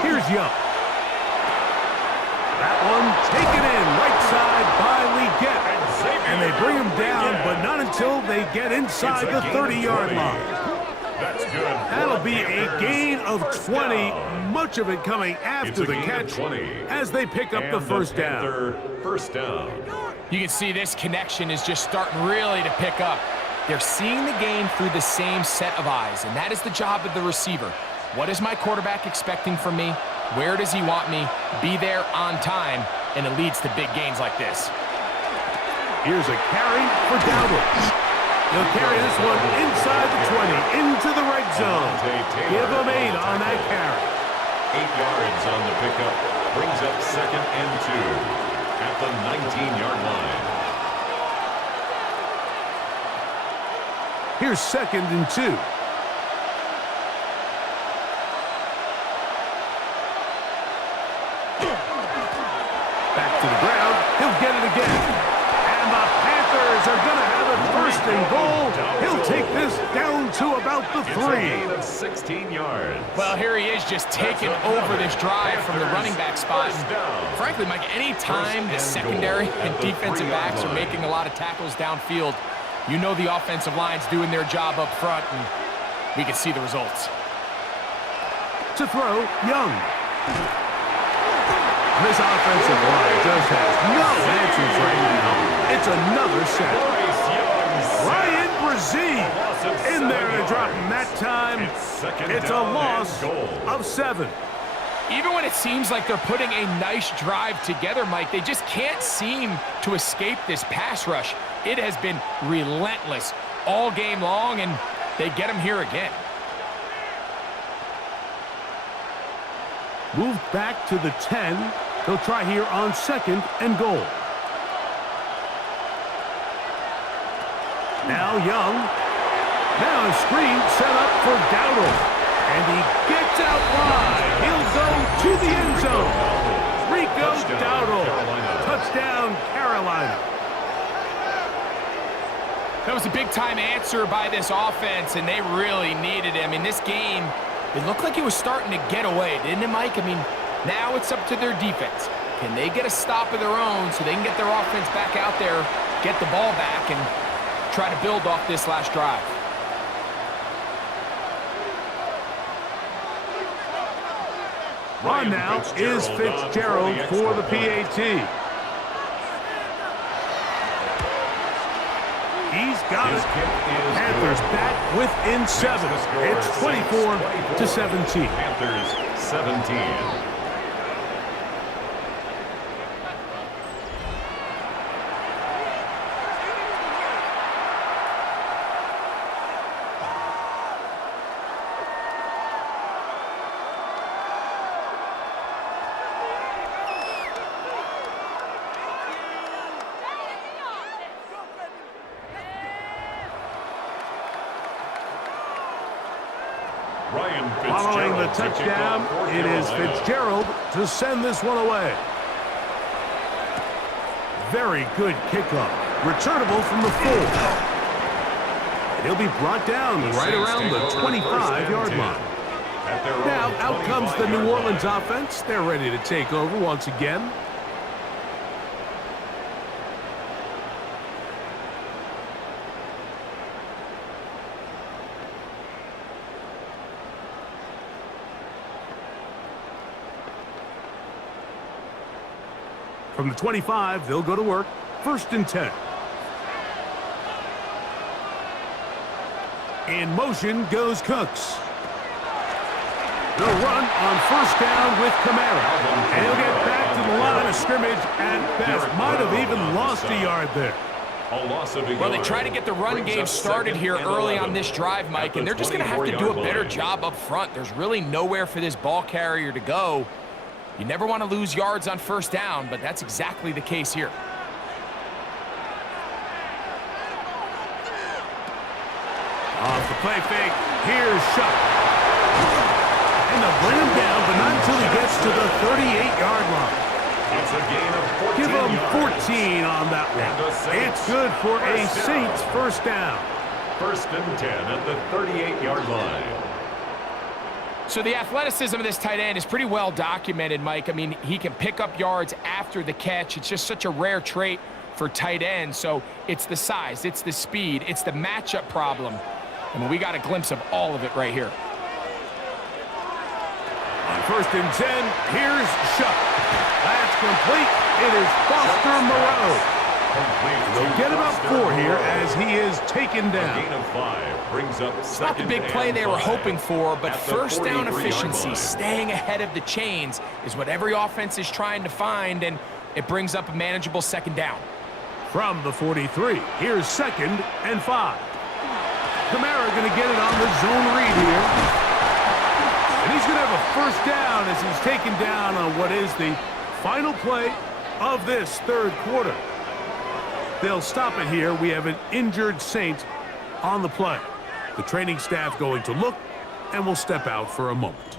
Here's Young. That one taken in right side by Leggett. And they bring him down, but not until they get inside the 30-yard line. That's good. That'll be a gain of 20, much of it coming after the catch as they pick up the 1st down. 1st down. You can see this connection is just starting really to pick up. They're seeing the game through the same set of eyes, and that is the job of the receiver. What is my quarterback expecting from me? Where does he want me? Be there on time, and it leads to big gains like this. Here's a carry for Dowdle. He'll carry this one inside the 20, into the red zone. Give him 8 on that carry. 8 yards on the pickup. Brings up 2nd and 2 at the 19-yard line. Here's 2nd and 2. Back to the ground. He'll get it again. And the Panthers are going to have a 1st and goal. He'll take this down to about the 3. It's a gain of 16 yards. Well, here he is just taking over this drive from the running back spot. And frankly, Mike, any time the secondary and defensive backs are making a lot of tackles downfield, you know the offensive line's doing their job up front, and we can see the results. To throw, Young. This offensive line just has no answers right now. It's another sack. Ryan Brzee in there to drop him that time. It's a loss of 7. Even when it seems like they're putting a nice drive together, Mike, they just can't seem to escape this pass rush. It has been relentless all game long, and they get him here again. Moved back to the 10. They'll try here on 2nd and goal. Now Young. Now a screen set up for Dowdle. And he gets out wide. He'll go to the end zone. Rico Dowdle. Touchdown, Carolina. That was a big-time answer by this offense, and they really needed him. In this game, it looked like he was starting to get away, didn't it, Mike? I mean, now it's up to their defense. Can they get a stop of their own so they can get their offense back out there, get the ball back, and try to build off this last drive? On now is Fitzgerald for the PAT. He's got it. Panthers back within 7. It's 24-17. Panthers 17. Following the touchdown, it is Fitzgerald to send this one away. Very good kickoff. Returnable from the 4. And he'll be brought down right around the 25-yard line. Now, out comes the New Orleans offense. They're ready to take over once again. From the 25, they'll go to work. 1st and 10. In motion goes Cooks. They'll run on 1st down with Kamara. And he'll get back to the line of scrimmage at best. Might have even lost a yard there. Well, they try to get the run game started here early on this drive, Mike, and they're just going to have to do a better job up front. There's really nowhere for this ball carrier to go. You never want to lose yards on 1st down, but that's exactly the case here. Off the play fake, here's Shuck. And they'll bring him down, but not until he gets to the 38-yard line. It's a gain of 14 Give him yards. 14 on that one. It's good for a Saints 1st down. 1st and 10 at the 38-yard line. So the athleticism of this tight end is pretty well documented, Mike. I mean, he can pick up yards after the catch. It's just such a rare trait for tight ends. So it's the size, it's the speed, it's the matchup problem. I mean, we got a glimpse of all of it right here. On 1st and 10, here's Shuck. That's complete. It is Foster Moreau. They'll get him up 4 here as he is taken down. A gain of 5 brings up it's not the big play they were hoping for, but 1st down efficiency, staying ahead of the chains, is what every offense is trying to find, and it brings up a manageable 2nd down. From the 43, here's 2nd and 5. Kamara going to get it on the zone read here. And he's going to have a 1st down as he's taken down on what is the final play of this 3rd quarter. They'll stop it here. We have an injured Saint on the play. The training staff going to look, and will step out for a moment.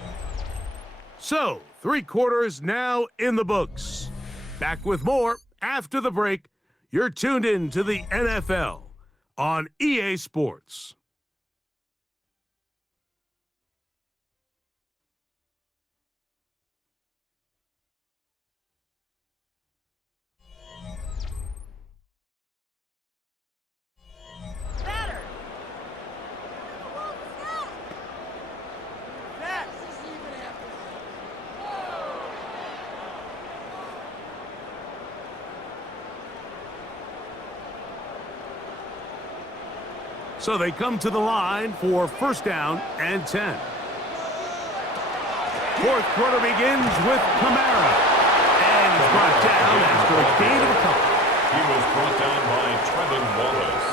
So, 3 quarters now in the books. Back with more after the break. You're tuned in to the NFL on EA Sports. So they come to the line for 1st down and 10. 4th quarter begins with Kamara. And he's brought down after a gain of a couple. He was brought down by Trevin Wallace.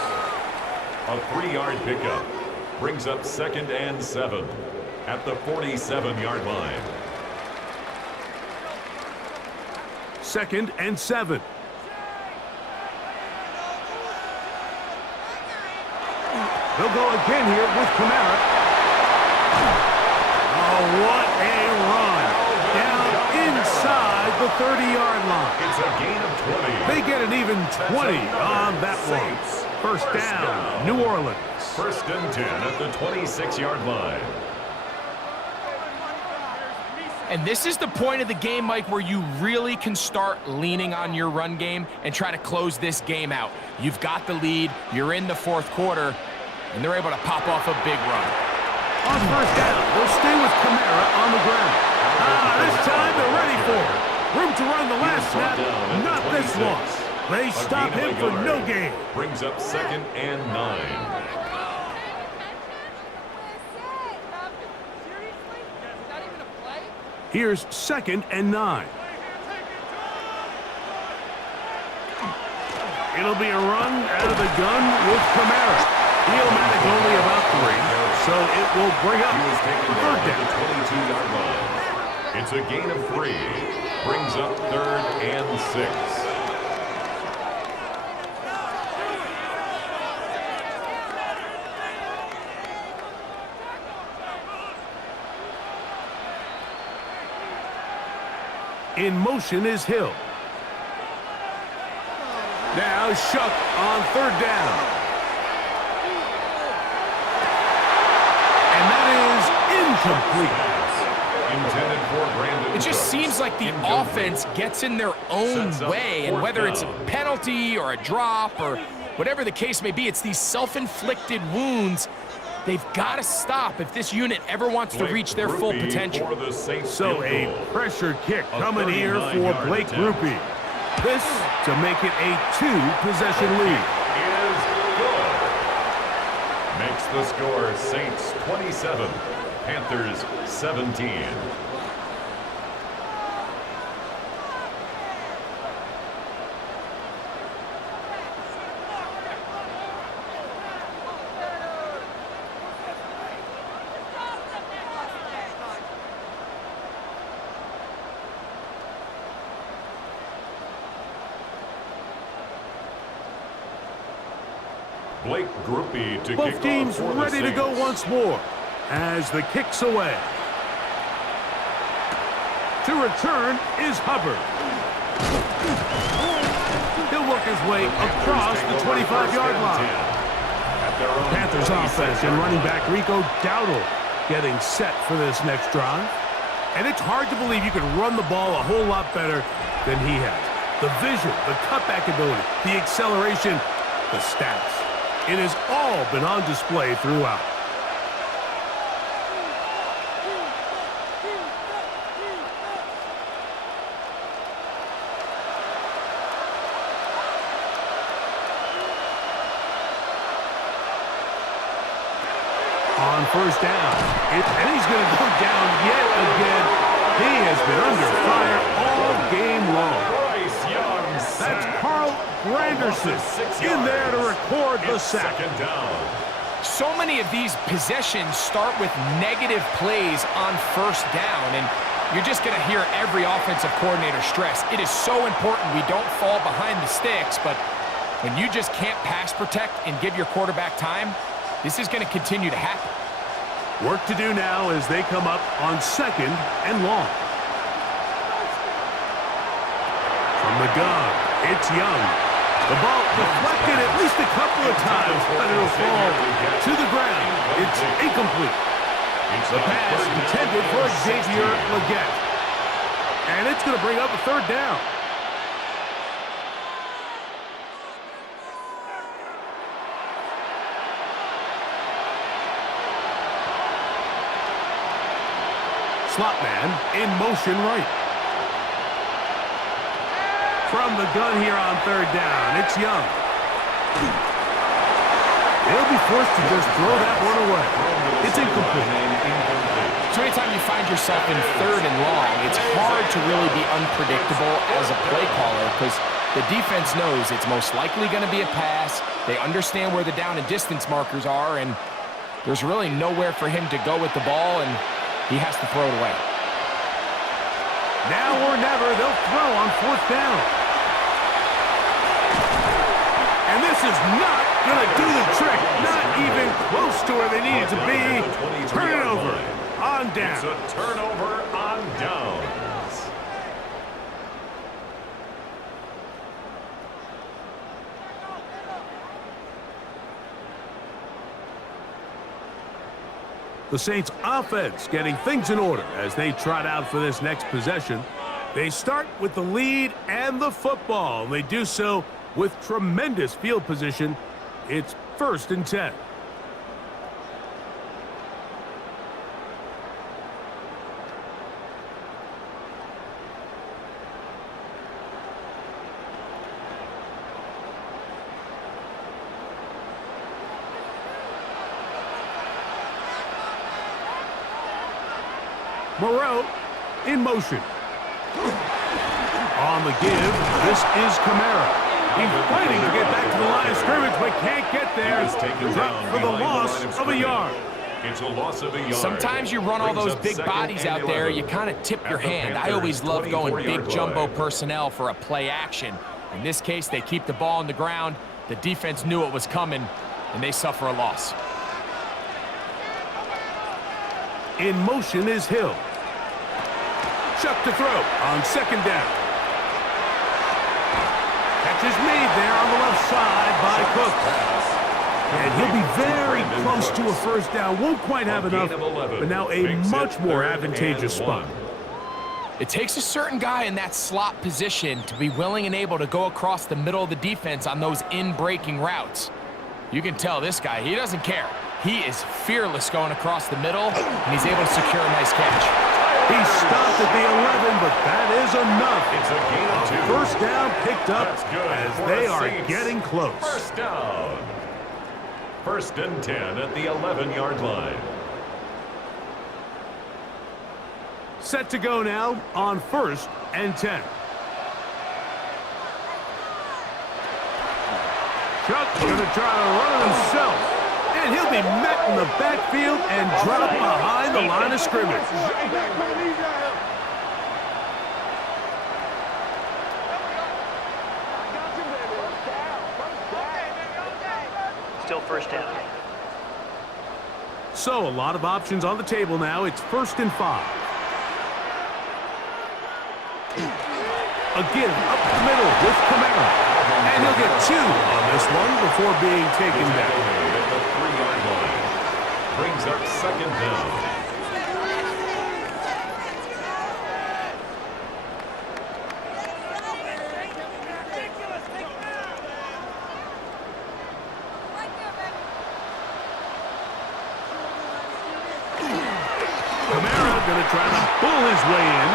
A 3-yard pickup brings up 2nd and 7 at the 47-yard line. 2nd and 7. They'll go again here with Kamara. Oh, what a run. Down inside the 30-yard line. It's a gain of 20. They get an even 20 on that one. 1st down, New Orleans. 1st and 10 at the 26-yard line. And this is the point of the game, Mike, where you really can start leaning on your run game and try to close this game out. You've got the lead, you're in the fourth quarter, and they're able to pop off a big run. On first down, they'll stay with Kamara on the ground. This time they're ready for it. Room to run the last snap, not this one. They stop him for no gain. Brings up 2nd and 9. Here's 2nd and 9. It'll be a run out of the gun with Kamara. He'll manage only about 3, so it will bring up He was taken down 3rd at down. the 22-yard line. It's a gain of 3. Brings up 3rd and 6. In motion is Hill. Now Shuck on 3rd down. And that is incomplete. Intended for Brandon It just Cooks. seems like the Incomplete. offense gets in their own Sets up way, and 4th whether it's a down. penalty or a drop or whatever the case may be, it's these self-inflicted wounds. They've got to stop if this unit ever wants to Blake reach their full Grupe potential. for the Saints So field a goal. pressure kick A coming here for 39-yard Blake attempt. Grupe. This to make it a 2-possession lead. Is good. Makes the score Saints 27, Panthers 17. Blake Grupe to Both kick off teams for the ready to go Saints. once more as the kick's away. To return is Hubbard. He'll work his way across the 25-yard line. Panthers offense and running back Rico Dowdle getting set for this next drive. And it's hard to believe you can run the ball a whole lot better than he has. The vision, the cutback ability, the acceleration, the stats. It has all been on display throughout. On first down, and he's going to go down yet again. He has been under fire all game long. Bryce Young That's sack. Carl Granderson in there to record the It's sack. 2nd down. So many of these possessions start with negative plays on first down, and you're just going to hear every offensive coordinator stress. It is so important we don't fall behind the sticks, but when you just can't pass protect and give your quarterback time, this is going to continue to happen. Work to do now as they come up on 2nd and long. From the gun, it's Young. The ball deflected at least a couple of times, but it'll fall to the ground. It's incomplete. The pass intended for Xavier Legette. And it's going to bring up a 3rd down. Slot man in motion right. From the gun here on 3rd down, it's Young. He'll be forced to just throw that one away. It's incomplete. So anytime you find yourself in 3rd and long, it's hard to really be unpredictable as a play caller because the defense knows it's most likely going to be a pass. They understand where the down and distance markers are, and there's really nowhere for him to go with the ball, and he has to throw it away. Now or never, they'll throw on 4th down. And this is not going to do the trick. Not even close to where they needed to be. Turn it over. On It's down. a turnover on downs. The Saints offense getting things in order as they trot out for this next possession. They start with the lead and the football. They do so with tremendous field position. It's 1st and 10. Moreau in motion. On the give, this is Kamara. He's fighting to get back to the line of scrimmage, but can't get there. Dropped for the loss of a yard. It's a loss of a yard. Sometimes you run all those big bodies out there, you kind of tip your hand. I always love going big jumbo personnel for a play action. In this case, they keep the ball on the ground. The defense knew it was coming, and they suffer a loss. In motion is Hill. Chuck to throw on 2nd down. Catch is made there on the left side by Cook. And he'll be very close to a 1st down. Won't quite have enough, but now a much more advantageous spot. It takes a certain guy in that slot position to be willing and able to go across the middle of the defense on those in-breaking routes. You can tell this guy, he doesn't care. He is fearless going across the middle, and he's able to secure a nice catch. He stopped at the 11, but that is enough. It's a gain of 2. 1st down picked up as they are getting close. 1st down. 1st and 10 at the 11-yard line. Set to go now on 1st and 10. Chuck's going to try to run it himself. And he'll be met in the backfield and dropped behind the line of scrimmage. Still 1st down. So a lot of options on the table now. It's 1st and 5. Again, up the middle with Kamara. And he'll get 2 on this one before being taken down. At the 3-yard line. Brings up 2nd down. Kamara going to try to bull his way in.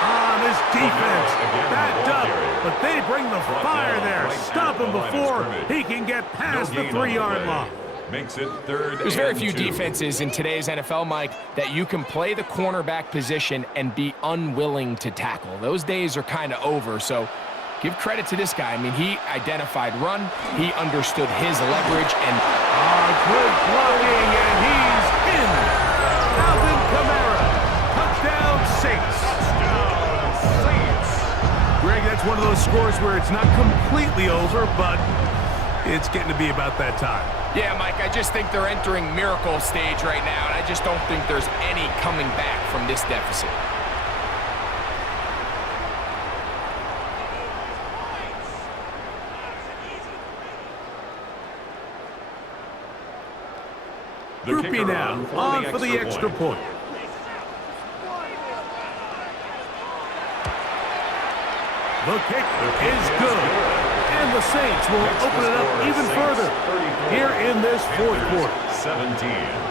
On this defense, backed up, but they bring the fire there. Stop him before he can get past the 3-yard line. Makes it 3rd. There's very few 2. defenses in today's NFL, Mike, that you can play the cornerback position and be unwilling to tackle. Those days are kind of over, so give credit to this guy. I mean, he identified run, he understood his leverage, and good blocking, and he's in. Alvin Kamara, touchdown Saints. Greg, that's one of those scores where it's not completely over, but it's getting to be about that time. yeah, Mike, I just think they're entering miracle stage right now, and I just don't think there's any coming back from this deficit. Groupie now, on for the extra point. The kick is good. And the Saints will open it up even further here in this 4th quarter. 17.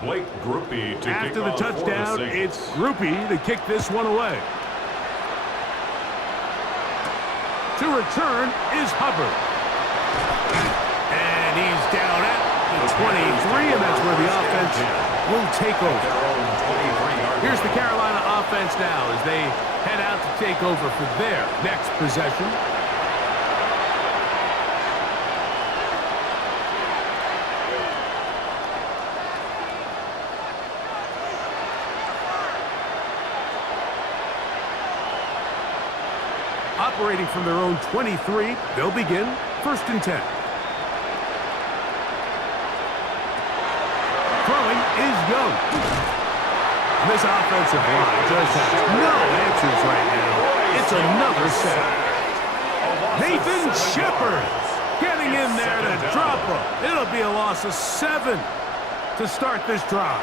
Blake Groupie to After kick the off touchdown, for the Saints. it's Groupie to kick this one away. To return is Hubbard. And he's down at the 23, and that's where the offense will take over. Here's the Carolina offense now as they head out to take over for their next possession. operating from their own 23. They'll begin 1st and 10. Throwing is Young. This offensive line just has no answers right now. It's another sack. Nathan Shepard getting in there to drop him. It'll be a loss of 7 to start this drive.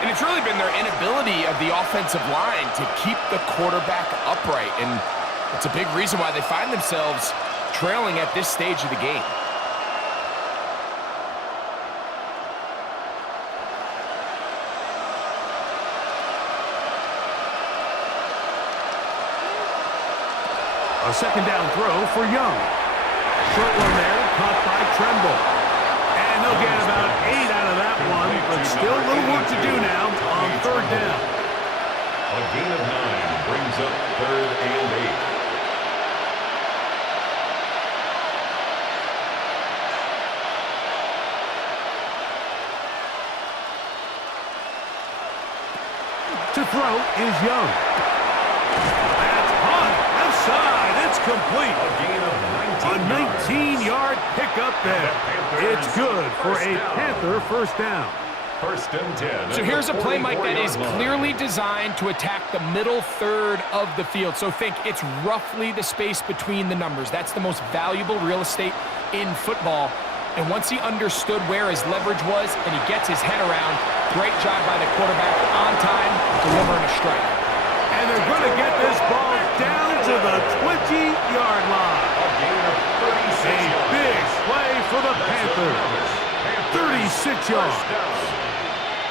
And it's really been their inability of the offensive line to keep the quarterback upright. And it's a big reason why they find themselves trailing at this stage of the game. A 2nd down throw for Young. Short one there, caught by Tremble. And they'll get about 8 out of that one, but still a little work to do now on 3rd down. A gain of 9 brings up 3rd and 8. To throw is Young. That's hot. Left side. It's complete. A gain of 19 A 19-yard pickup there. It's good for a Panther 1st down. 1st and 10. So here's a play, Mike, that is clearly designed to attack the middle third of the field. So think it's roughly the space between the numbers. That's the most valuable real estate in football. And once he understood where his leverage was and he gets his head around, great job by the quarterback on time, delivering a strike. And they're going to get this ball down to the 20-yard line. A gain of 36 A yards. big play for the Panthers. 36 yards.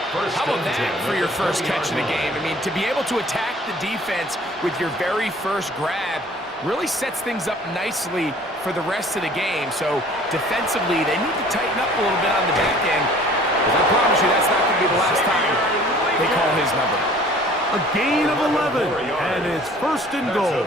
How about that for your first catch of the game? I mean, to be able to attack the defense with your very first grab really sets things up nicely for the rest of the game. So defensively, they need to tighten up a little bit on the back end. Because I promise you, that's not going to be the last time they call his number. A gain of 11, and it's 1st and goal.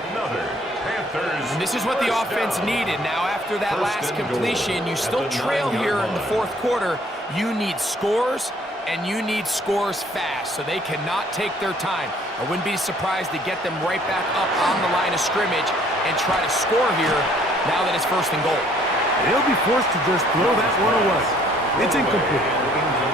And this is what the offense needed. Now, after that last completion, you still trail here in the 4th quarter. You need scores, and you need scores fast, so they cannot take their time. I wouldn't be surprised to get them right back up on the line of scrimmage and try to score here now that it's 1st and goal. They'll be forced to just throw that one away. It's incomplete.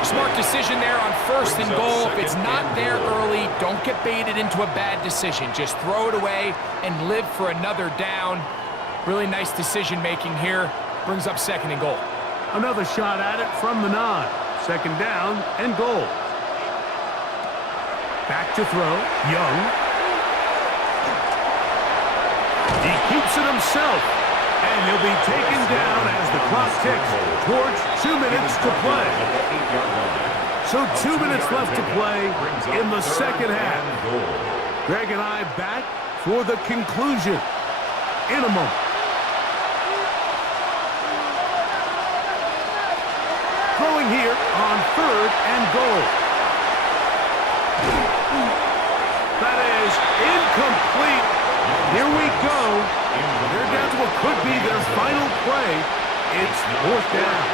Smart decision there on 1st and goal. If it's not there early, don't get baited into a bad decision. Just throw it away and live for another down. Really nice decision-making here. Brings up 2nd and goal. Another shot at it from the 9. 2nd down and goal. Back to throw. Young. He keeps it himself. And he'll be taken down as the clock ticks towards 2 minutes to play. So 2 minutes left to play in the 2nd half. Greg and I back for the conclusion in a moment. Throwing here on 3rd and goal. That is incomplete. Here we go. They're down to what could be their final play. It's 4th down.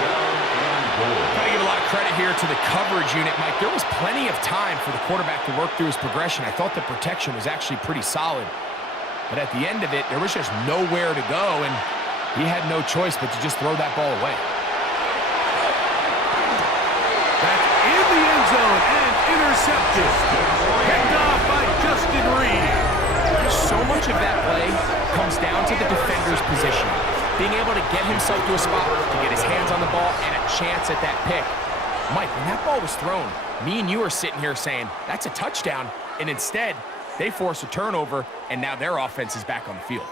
Got to give a lot of credit here to the coverage unit, Mike. There was plenty of time for the quarterback to work through his progression. I thought the protection was actually pretty solid. But at the end of it, there was just nowhere to go, and he had no choice but to just throw that ball away. That's in the end zone and intercepted. Picked off by Justin Reed. So much of that play comes down to the defender's position. Being able to get himself to a spot, to get his hands on the ball, and a chance at that pick. Mike, when that ball was thrown, me and you are sitting here saying, that's a touchdown. And instead, they force a turnover, and now their offense is back on the field.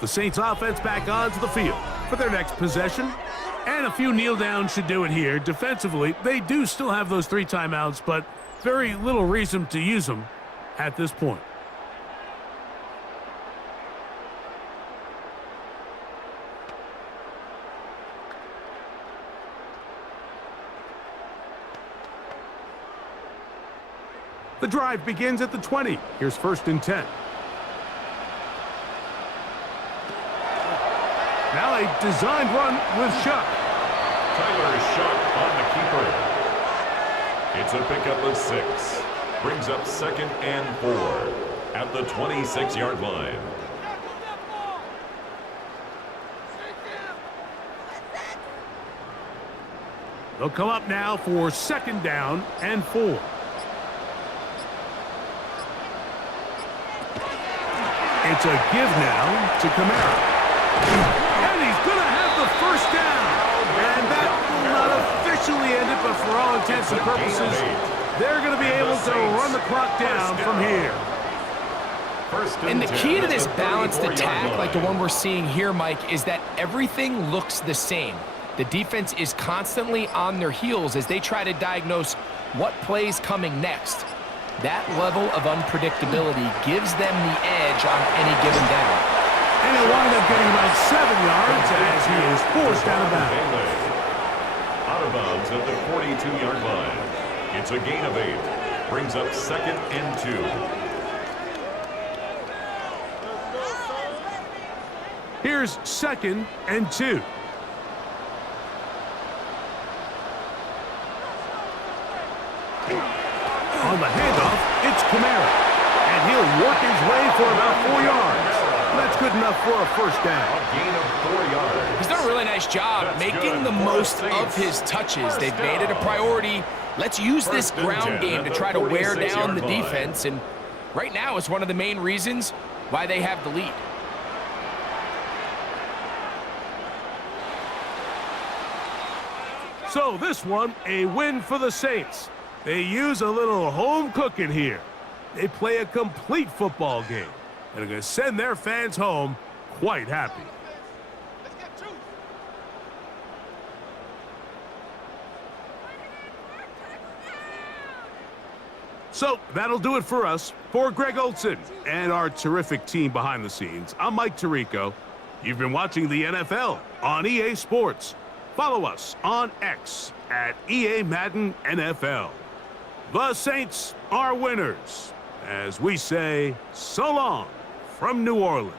The Saints offense back onto the field for their next possession. And a few kneel downs should do it here. Defensively, they do still have those 3 timeouts, but very little reason to use them at this point. The drive begins at the 20. Here's 1st and 10. Now a designed run with Shuck. Tyler Shuck on the keeper. It's a pickup of 6. Brings up 2nd and 4 at the 26-yard line. They'll come up now for 2nd down and 4. It's a give now to Kamara. And he's going to have the 1st down. And that will not officially end it, but for all intents and purposes, they're going to be able to run the clock down from here. And the key to this balanced attack, like the one we're seeing here, Mike, is that everything looks the same. The defense is constantly on their heels as they try to diagnose what play's coming next. That level of unpredictability gives them the edge on any given down. And he'll wind up getting about 7 yards as he is forced out of bounds. Out of bounds at the 42-yard line. It's a gain of 8. Brings up 2nd and 2. Here's 2nd and 2. On the handoff, it's Kamara. And he'll work his way for about 4 yards. That's good enough for a 1st down. A gain of 4 yards. He's done a really nice job making the most of his touches. They've made it a priority. Let's use this ground game to try to wear down the defense. And right now it's one of the main reasons why they have the lead. So this one, a win for the Saints. They use a little home cooking here. They play a complete football game and are going to send their fans home quite happy. So that'll do it for us. For Greg Olson and our terrific team behind the scenes, I'm Mike Tirico. You've been watching the NFL on EA Sports. Follow us on X at EA Madden NFL. The Saints are winners, as we say so long from New Orleans.